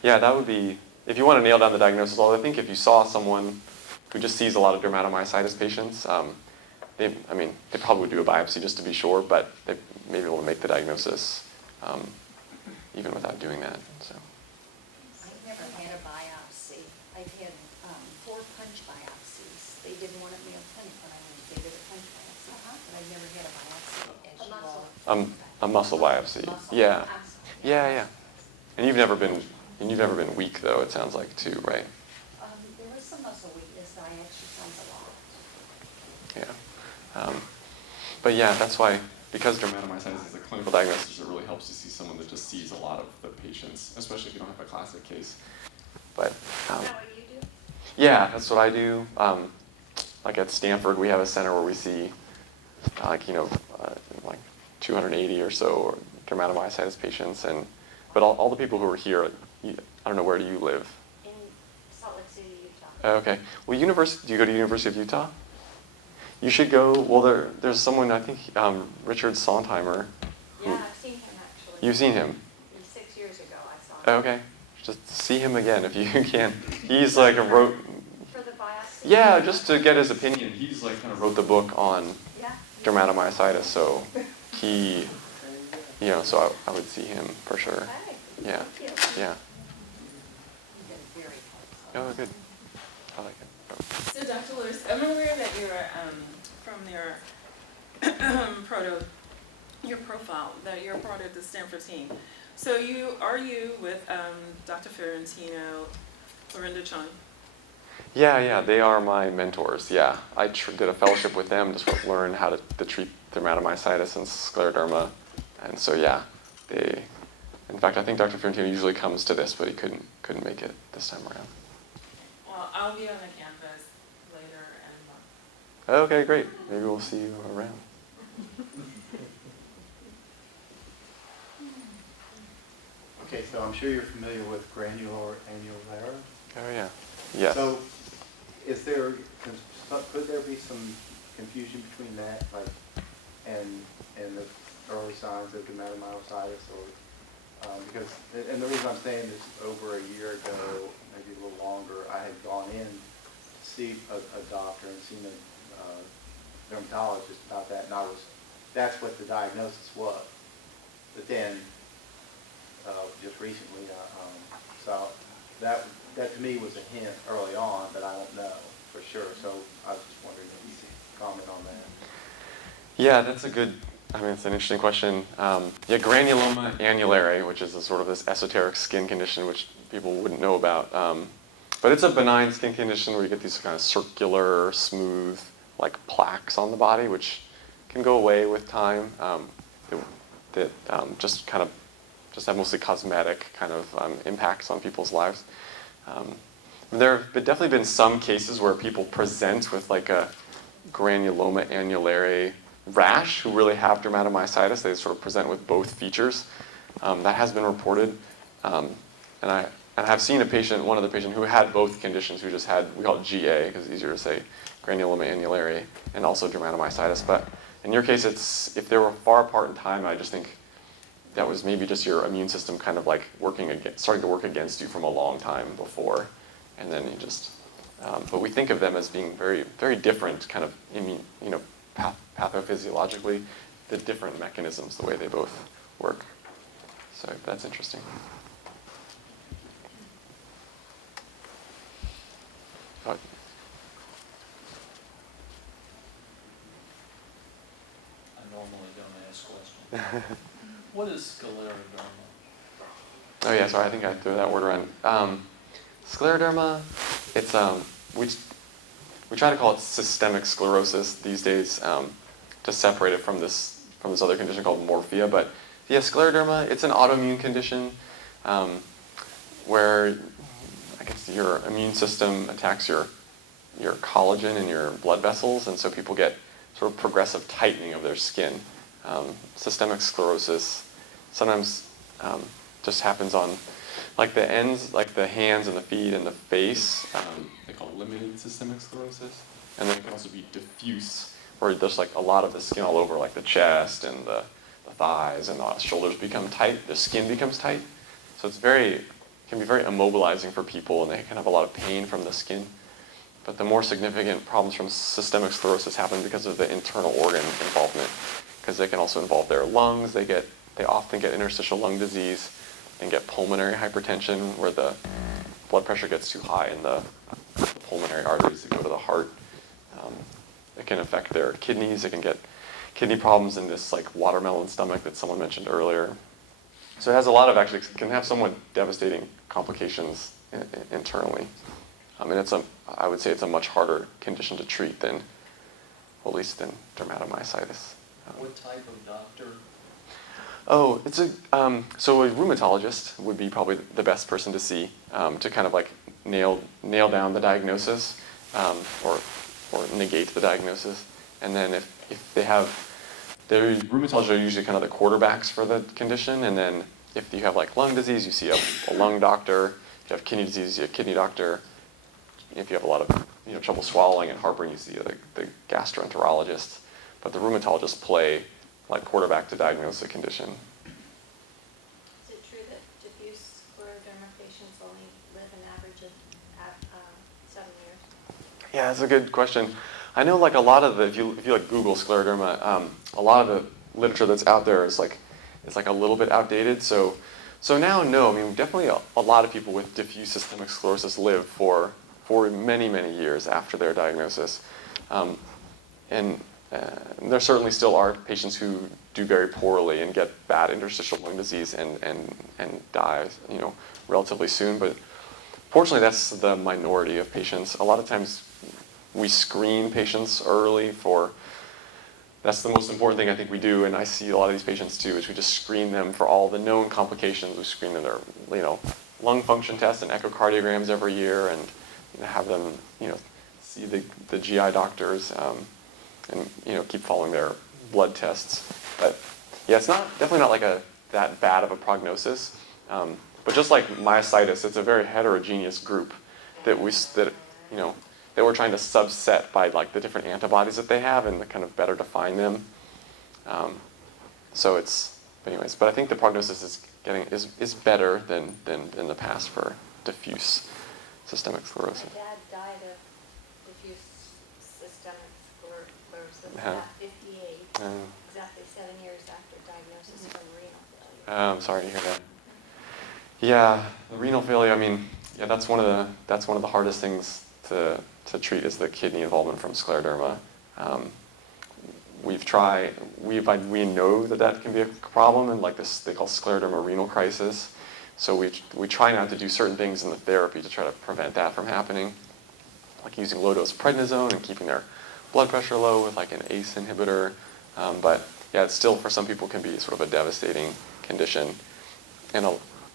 Yeah, that would be, if you want to nail down the diagnosis, although I think if you saw someone who just sees a lot of dermatomyositis patients, they probably would do a biopsy just to be sure, but they may be able to make the diagnosis even without doing that. So. I've never had a biopsy. I've had 4 punch biopsies. They didn't want me on punch, but they did a punch biopsy. But I've never had a biopsy. As A you muscle. all- A muscle biopsy. Muscle. Yeah. I'm sorry. Yeah. And you've never been weak though, it sounds like too, right? There was some muscle weakness. I exercise a lot. Yeah. But yeah, that's why, because dermatomyositis is a clinical diagnosis, it really helps to see someone that just sees a lot of the patients, especially if you don't have a classic case. But Is that what you do? yeah, that's what I do. Like at Stanford, we have a center where we see like 280 or so dermatomyositis patients, but all the people who are here, I don't know, where do you live? In Salt Lake City, Utah. Okay. Well, do you go to University of Utah? You should go. Well, there's someone, I think, Richard Sontheimer. Yeah, I've seen him actually. You've seen him? 6 years ago I saw him. Okay. Just see him again if you can. He's like wrote. For the biopsy? Yeah, just to get his opinion. He's like kind of wrote the book on Yeah. dermatomyositis, so he, so I would see him for sure. Okay. Yeah. Thank you. Yeah. You've been very helpful. Oh, good. I like it. So Dr. Lewis, I'm aware that you're from your your profile, that you're part of the Stanford team. So are you with Dr. Ferrantino, Lorinda Chung? Yeah, they are my mentors. Yeah, I did a fellowship with them just to learn how to treat dermatomyositis and scleroderma, and so yeah, in fact, I think Dr. Ferrantino usually comes to this, but he couldn't make it this time around. Well, I'll be on the campus later and Okay, great. Maybe we'll see you around. Okay, so I'm sure you're familiar with granular annulare. Oh yeah. Yes. So could there be some confusion between that, and the early signs of dermatomyositis, or because, and the reason I'm saying this, over a year ago, maybe a little longer, I had gone in to see a doctor and seen a dermatologist about that, and that's what the diagnosis was. But then, just recently, so that to me was a hint early on, but I don't know for sure. So I was just wondering if you could comment on that. Yeah, it's an interesting question. Granuloma annulare, which is sort of this esoteric skin condition which people wouldn't know about. But it's a benign skin condition where you get these kind of circular, smooth, like plaques on the body, which can go away with time. That just have mostly cosmetic kind of impacts on people's lives. There have definitely been some cases where people present with like a granuloma annulare rash who really have dermatomyositis. They sort of present with both features. That has been reported. And I have seen one other patient who had both conditions, who just had, we call it GA, because it's easier to say, granuloma annulare, and also dermatomyositis. But in your case, if they were far apart in time, I just think that was maybe just your immune system kind of like starting to work against you from a long time before. And then you just, but we think of them as being very, very different kind of pathophysiologically, the different mechanisms, the way they both work. So that's interesting. Oh. I normally don't ask questions. What is scleroderma? Oh yeah, sorry, I think I threw that word around. Scleroderma, it's we try to call it systemic sclerosis these days to separate it from this other condition called morphia. But yeah, scleroderma, it's an autoimmune condition where I guess your immune system attacks your collagen in your blood vessels, and so people get sort of progressive tightening of their skin. Systemic sclerosis sometimes just happens on like the ends, like the hands and the feet and the face. They call it limited systemic sclerosis. And then it can also be diffuse, where there's like a lot of the skin all over, like the chest and the thighs and the shoulders become tight, the skin becomes tight. So it's can be very immobilizing for people, and they can have a lot of pain from the skin. But the more significant problems from systemic sclerosis happen because of the internal organ involvement, because they can also involve their lungs. They often get interstitial lung disease and get pulmonary hypertension, where the blood pressure gets too high in the pulmonary arteries that go to the heart. It can affect their kidneys. It can get kidney problems in this like watermelon stomach that someone mentioned earlier. So it has a lot of can have somewhat devastating complications internally. And I would say it's a much harder condition to treat than dermatomyositis. What type of doctor? Oh, so a rheumatologist would be probably the best person to see to kind of like nail down the diagnosis or negate the diagnosis. And then if they have, the rheumatologists are usually kind of the quarterbacks for the condition. And then if you have like lung disease, you see a lung doctor. If you have kidney disease, you see a kidney doctor. If you have a lot of trouble swallowing and heartburn, you see the gastroenterologist. But the rheumatologists play like quarterback to diagnose the condition. Is it true that diffuse scleroderma patients only live an average of 7 years? Yeah, that's a good question. I know like a lot of if you like Google scleroderma, a lot of the literature that's out there is like a little bit outdated. So now, no, I mean definitely a lot of people with diffuse systemic sclerosis live for many, many years after their diagnosis. And there certainly still are patients who do very poorly and get bad interstitial lung disease and die, relatively soon. But fortunately, that's the minority of patients. A lot of times, we screen patients early that's the most important thing I think we do, and I see a lot of these patients too, is we just screen them for all the known complications. We screen them their, lung function tests and echocardiograms every year, and have them, see the GI doctors. And keep following their blood tests. But yeah, it's definitely not like that bad of a prognosis. But just like myositis, it's a very heterogeneous group that we're trying to subset by like the different antibodies that they have and kind of better define them. But I think the prognosis is better than in the past for diffuse systemic sclerosis. My dad died of diffuse systemic sclerosis Uh-huh. at 58, exactly 7 years after diagnosis from renal failure. I'm sorry to hear that. Yeah, the renal failure. I mean, yeah, that's one of the hardest things to treat is the kidney involvement from scleroderma. We know that can be a problem, and like this, they call scleroderma renal crisis. So we try not to do certain things in the therapy to try to prevent that from happening, like using low-dose prednisone and keeping their blood pressure low with like an ACE inhibitor. But yeah, it still for some people can be sort of a devastating condition. And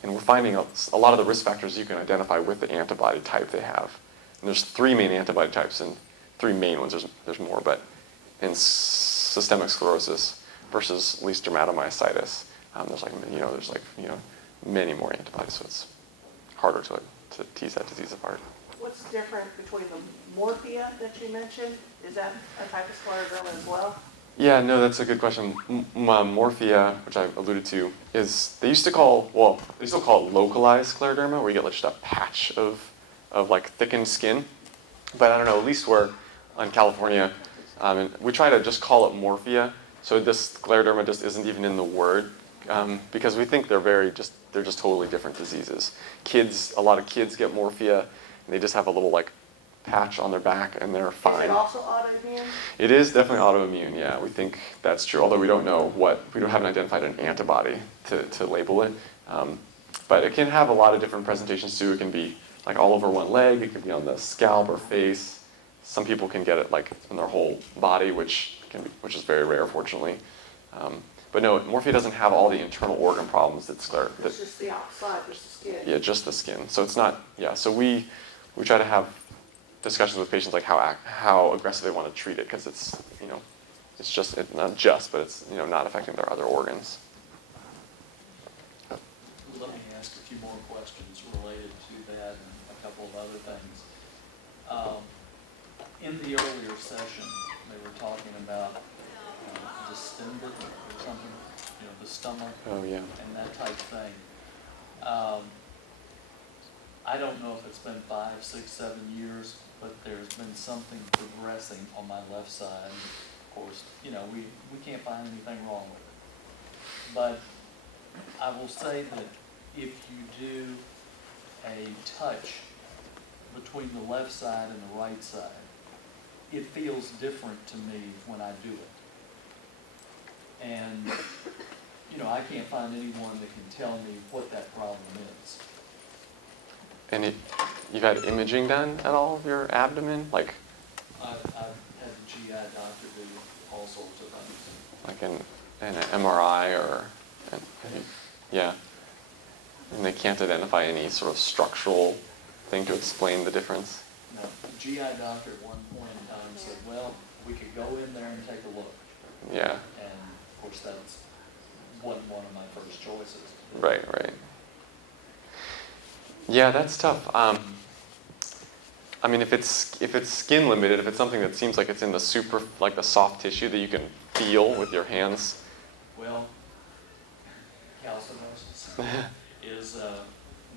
we're finding a lot of the risk factors you can identify with the antibody type they have. And there's 3 main antibody types, and 3 main ones. There's more, but in systemic sclerosis versus at least dermatomyositis, there's many more antibodies, so it's harder to tease that disease apart. What's different between the morphia that you mentioned? Is that a type of scleroderma as well? Yeah, no, that's a good question. Morphia, which I alluded to, they still call it localized scleroderma, where you get like just a patch of like thickened skin. But I don't know, at least we're in California, and we try to just call it morphia. So this scleroderma just isn't even in the word, because we think they're just totally different diseases. A lot of kids get morphia, and they just have a little like patch on their back, and they're fine. Is it also autoimmune? It is definitely autoimmune, yeah. We think that's true, although we haven't identified an antibody to label it. But it can have a lot of different presentations too. It can be like all over one leg, it can be on the scalp or face. Some people can get it like in their whole body, which is very rare, fortunately. But no, morphia doesn't have all the internal organ problems that It's just the outside, just the skin. yeah, just the skin. So it's not, yeah, so we try to have discussions with patients like how aggressive they want to treat it, because it's, you know, it's just, not just, but it's, you know, not affecting their other organs. Let me ask a few more questions related to that and a couple of other things. In the earlier session, they were talking about distended or something, you know, the stomach Oh, yeah. and that type of thing. I don't know if it's been 5, 6, 7 years, but there's been something progressing on my left side. Of course, you know, we can't find anything wrong with it. But I will say that if you do a touch between the left side and the right side, it feels different to me when I do it. And, you know, I can't find anyone that can tell me what that problem is. And you've had imaging done at all of your abdomen? Like I've had the GI doctor do all sorts of things. like an MRI or, yeah. And they can't identify any sort of structural thing to explain the difference? No, the GI doctor at one point in time said, well, we could go in there and take a look. Yeah. And of course, that wasn't one of my first choices. Right, right. Yeah, that's tough. I mean, if it's skin limited, if it's something that seems like it's in the the soft tissue that you can feel with your hands. Well, calcinosis is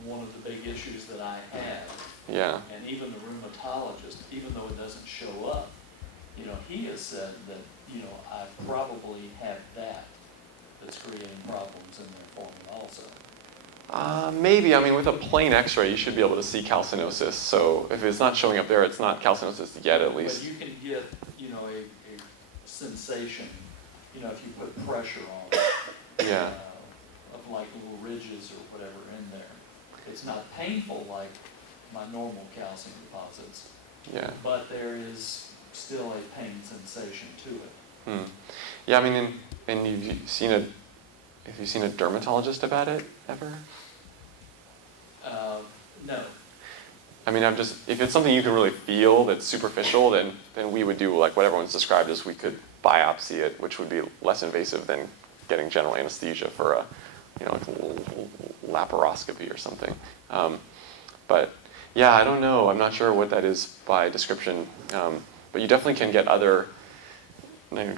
one of the big issues that I have. Yeah. And even the rheumatologist, even though it doesn't show up, you know, he has said that, you know, I probably have that's creating problems in there for me also. Maybe. I mean, with a plain X-ray, you should be able to see calcinosis. So if it's not showing up there, it's not calcinosis yet, at least. But you can get, you know, a sensation, you know, if you put pressure on it, Yeah. of like little ridges or whatever in there. It's not painful like my normal calcium deposits. Yeah. But there is still a pain sensation to it. Hmm. Yeah. I mean, and have you seen a dermatologist about it ever? No. I mean, if it's something you can really feel that's superficial, then we would do like what everyone's described as we could biopsy it, which would be less invasive than getting general anesthesia for a, you know, like laparoscopy or something. But yeah, I don't know. I'm not sure what that is by description. But you definitely can get other like,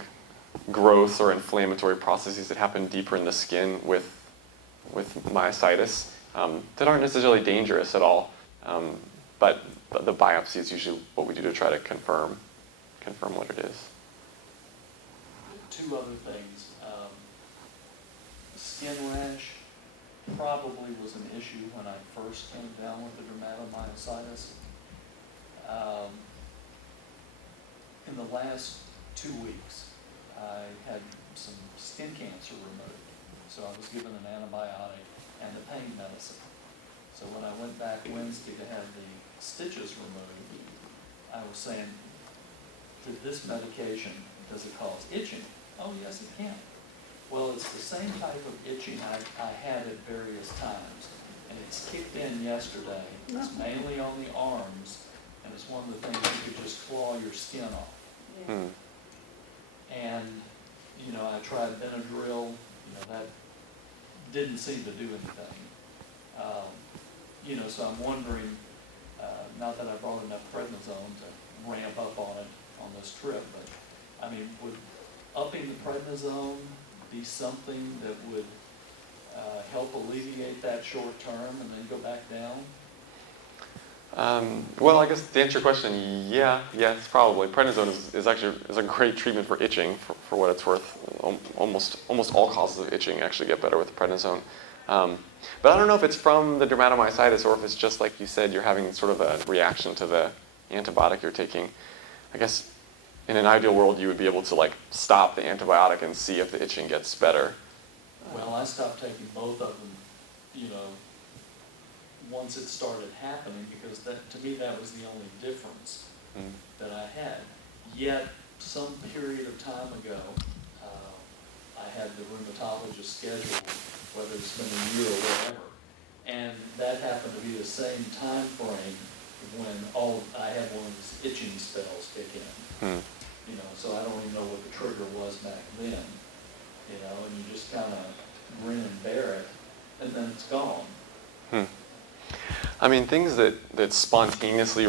growth or inflammatory processes that happen deeper in the skin with myositis that aren't necessarily dangerous at all. But the biopsy is usually what we do to try to confirm what it is. 2 other things. Skin rash probably was an issue when I first came down with the dermatomyositis. In the last 2 weeks, I had some skin cancer removed. So I was given an antibiotic and a pain medicine. So when I went back Wednesday to have the stitches removed, I was saying, did this medication, does it cause itching? Oh, yes, it can. Well, it's the same type of itching I had at various times, and it's kicked in yesterday. It's mainly on the arms, and it's one of the things you could just claw your skin off. Hmm. And, you know, I tried Benadryl, you know, that didn't seem to do anything. You know, so I'm wondering, not that I brought enough prednisone to ramp up on it on this trip, but, I mean, would upping the prednisone be something that would help alleviate that short term and then go back down? Well, I guess to answer your question, yes, probably. Prednisone is actually a great treatment for itching, for what it's worth. Almost all causes of itching actually get better with prednisone. But I don't know if it's from the dermatomyositis or if it's just like you said, you're having sort of a reaction to the antibiotic you're taking. I guess in an ideal world, you would be able to like stop the antibiotic and see if the itching gets better. Well, I stopped taking both of them, you know, once it started happening, because that, to me, that was the only difference that I had. Yet, some period of time ago, I I had the rheumatologist schedule, whether it's been a year or whatever. And that happened to be the same time frame when I had one of these itching spells kick in. You know, so I don't even know what the trigger was back then. You know, and you just kind of grin and bear it, and then it's gone. I mean, things that spontaneously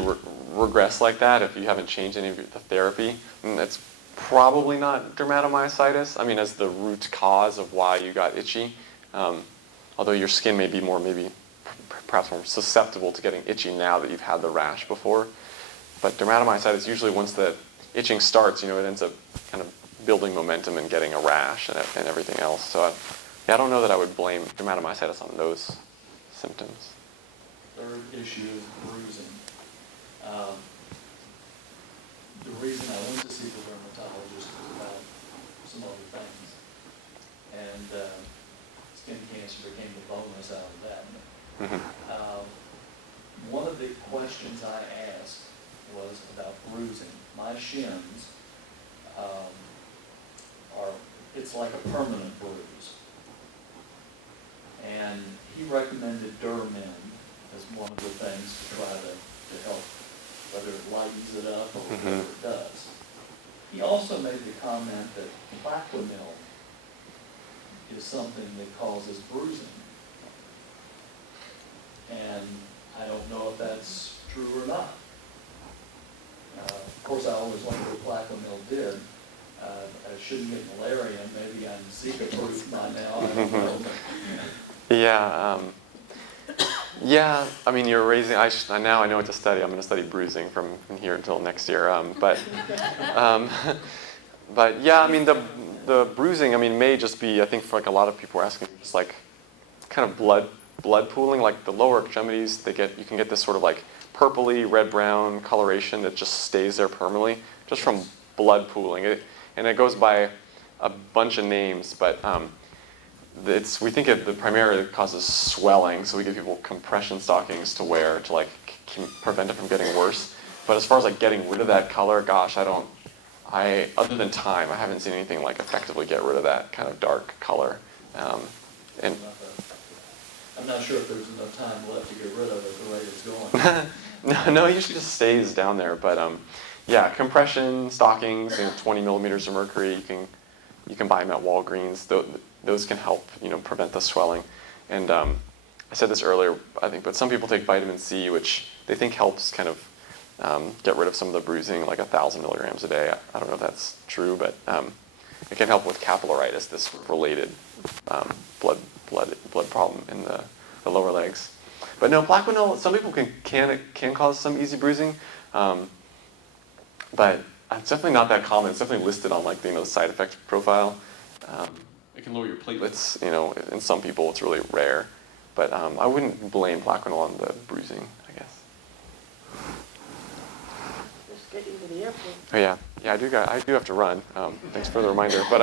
regress like that, if you haven't changed any of the therapy, that's probably not dermatomyositis. I mean, as the root cause of why you got itchy. Although your skin may be perhaps more susceptible to getting itchy now that you've had the rash before. But dermatomyositis, usually once the itching starts, you know, it ends up kind of building momentum and getting a rash and everything else. So yeah, I don't know that I would blame dermatomyositis on those symptoms. Third issue is bruising. The reason I went to see the dermatologist was about some other things. And skin cancer became the bonus out of that. One of the questions I asked was about bruising. My shins it's like a permanent bruise. And he recommended Dermin as one of the things to try to help, whether it lightens it up or whatever it does. He also made the comment that Plaquenil is something that causes bruising. And I don't know if that's true or not. Of course, I always wondered what Plaquenil did. I shouldn't get malaria. Maybe I'm Zika-proof by now. I don't know. Yeah, I mean, you're raising, now I know what to study. I'm going to study bruising from here until next year. But yeah, I mean, the bruising, I mean, may just be, I think for like a lot of people are asking, just like kind of blood pooling, like the lower extremities, you can get this sort of like purpley, red-brown coloration that just stays there permanently, just from blood pooling. And it goes by a bunch of names, but we think it primarily causes swelling, so we give people compression stockings to wear to like prevent it from getting worse. But as far as like getting rid of that color, gosh, other than time, I haven't seen anything like effectively get rid of that kind of dark color. And I'm not sure if there's enough time left to get rid of it the way it's going. No, it usually just stays down there. But yeah, compression stockings, 20 millimeters of mercury. You can buy them at Walgreens. Those can help, prevent the swelling. And I said this earlier, I think, but some people take vitamin C, which they think helps kind of get rid of some of the bruising, like 1,000 milligrams a day. I don't know if that's true, but it can help with capillaritis, this related blood problem in the lower legs. But no, Plaquenil, some people can cause some easy bruising, but it's definitely not that common. It's definitely listed on like the side effect profile. It can lower your platelets. In some people it's really rare, but I wouldn't blame Plaquenil on the bruising, I guess. Just get you to the airport. Oh yeah, I do have to run. Thanks for the reminder, but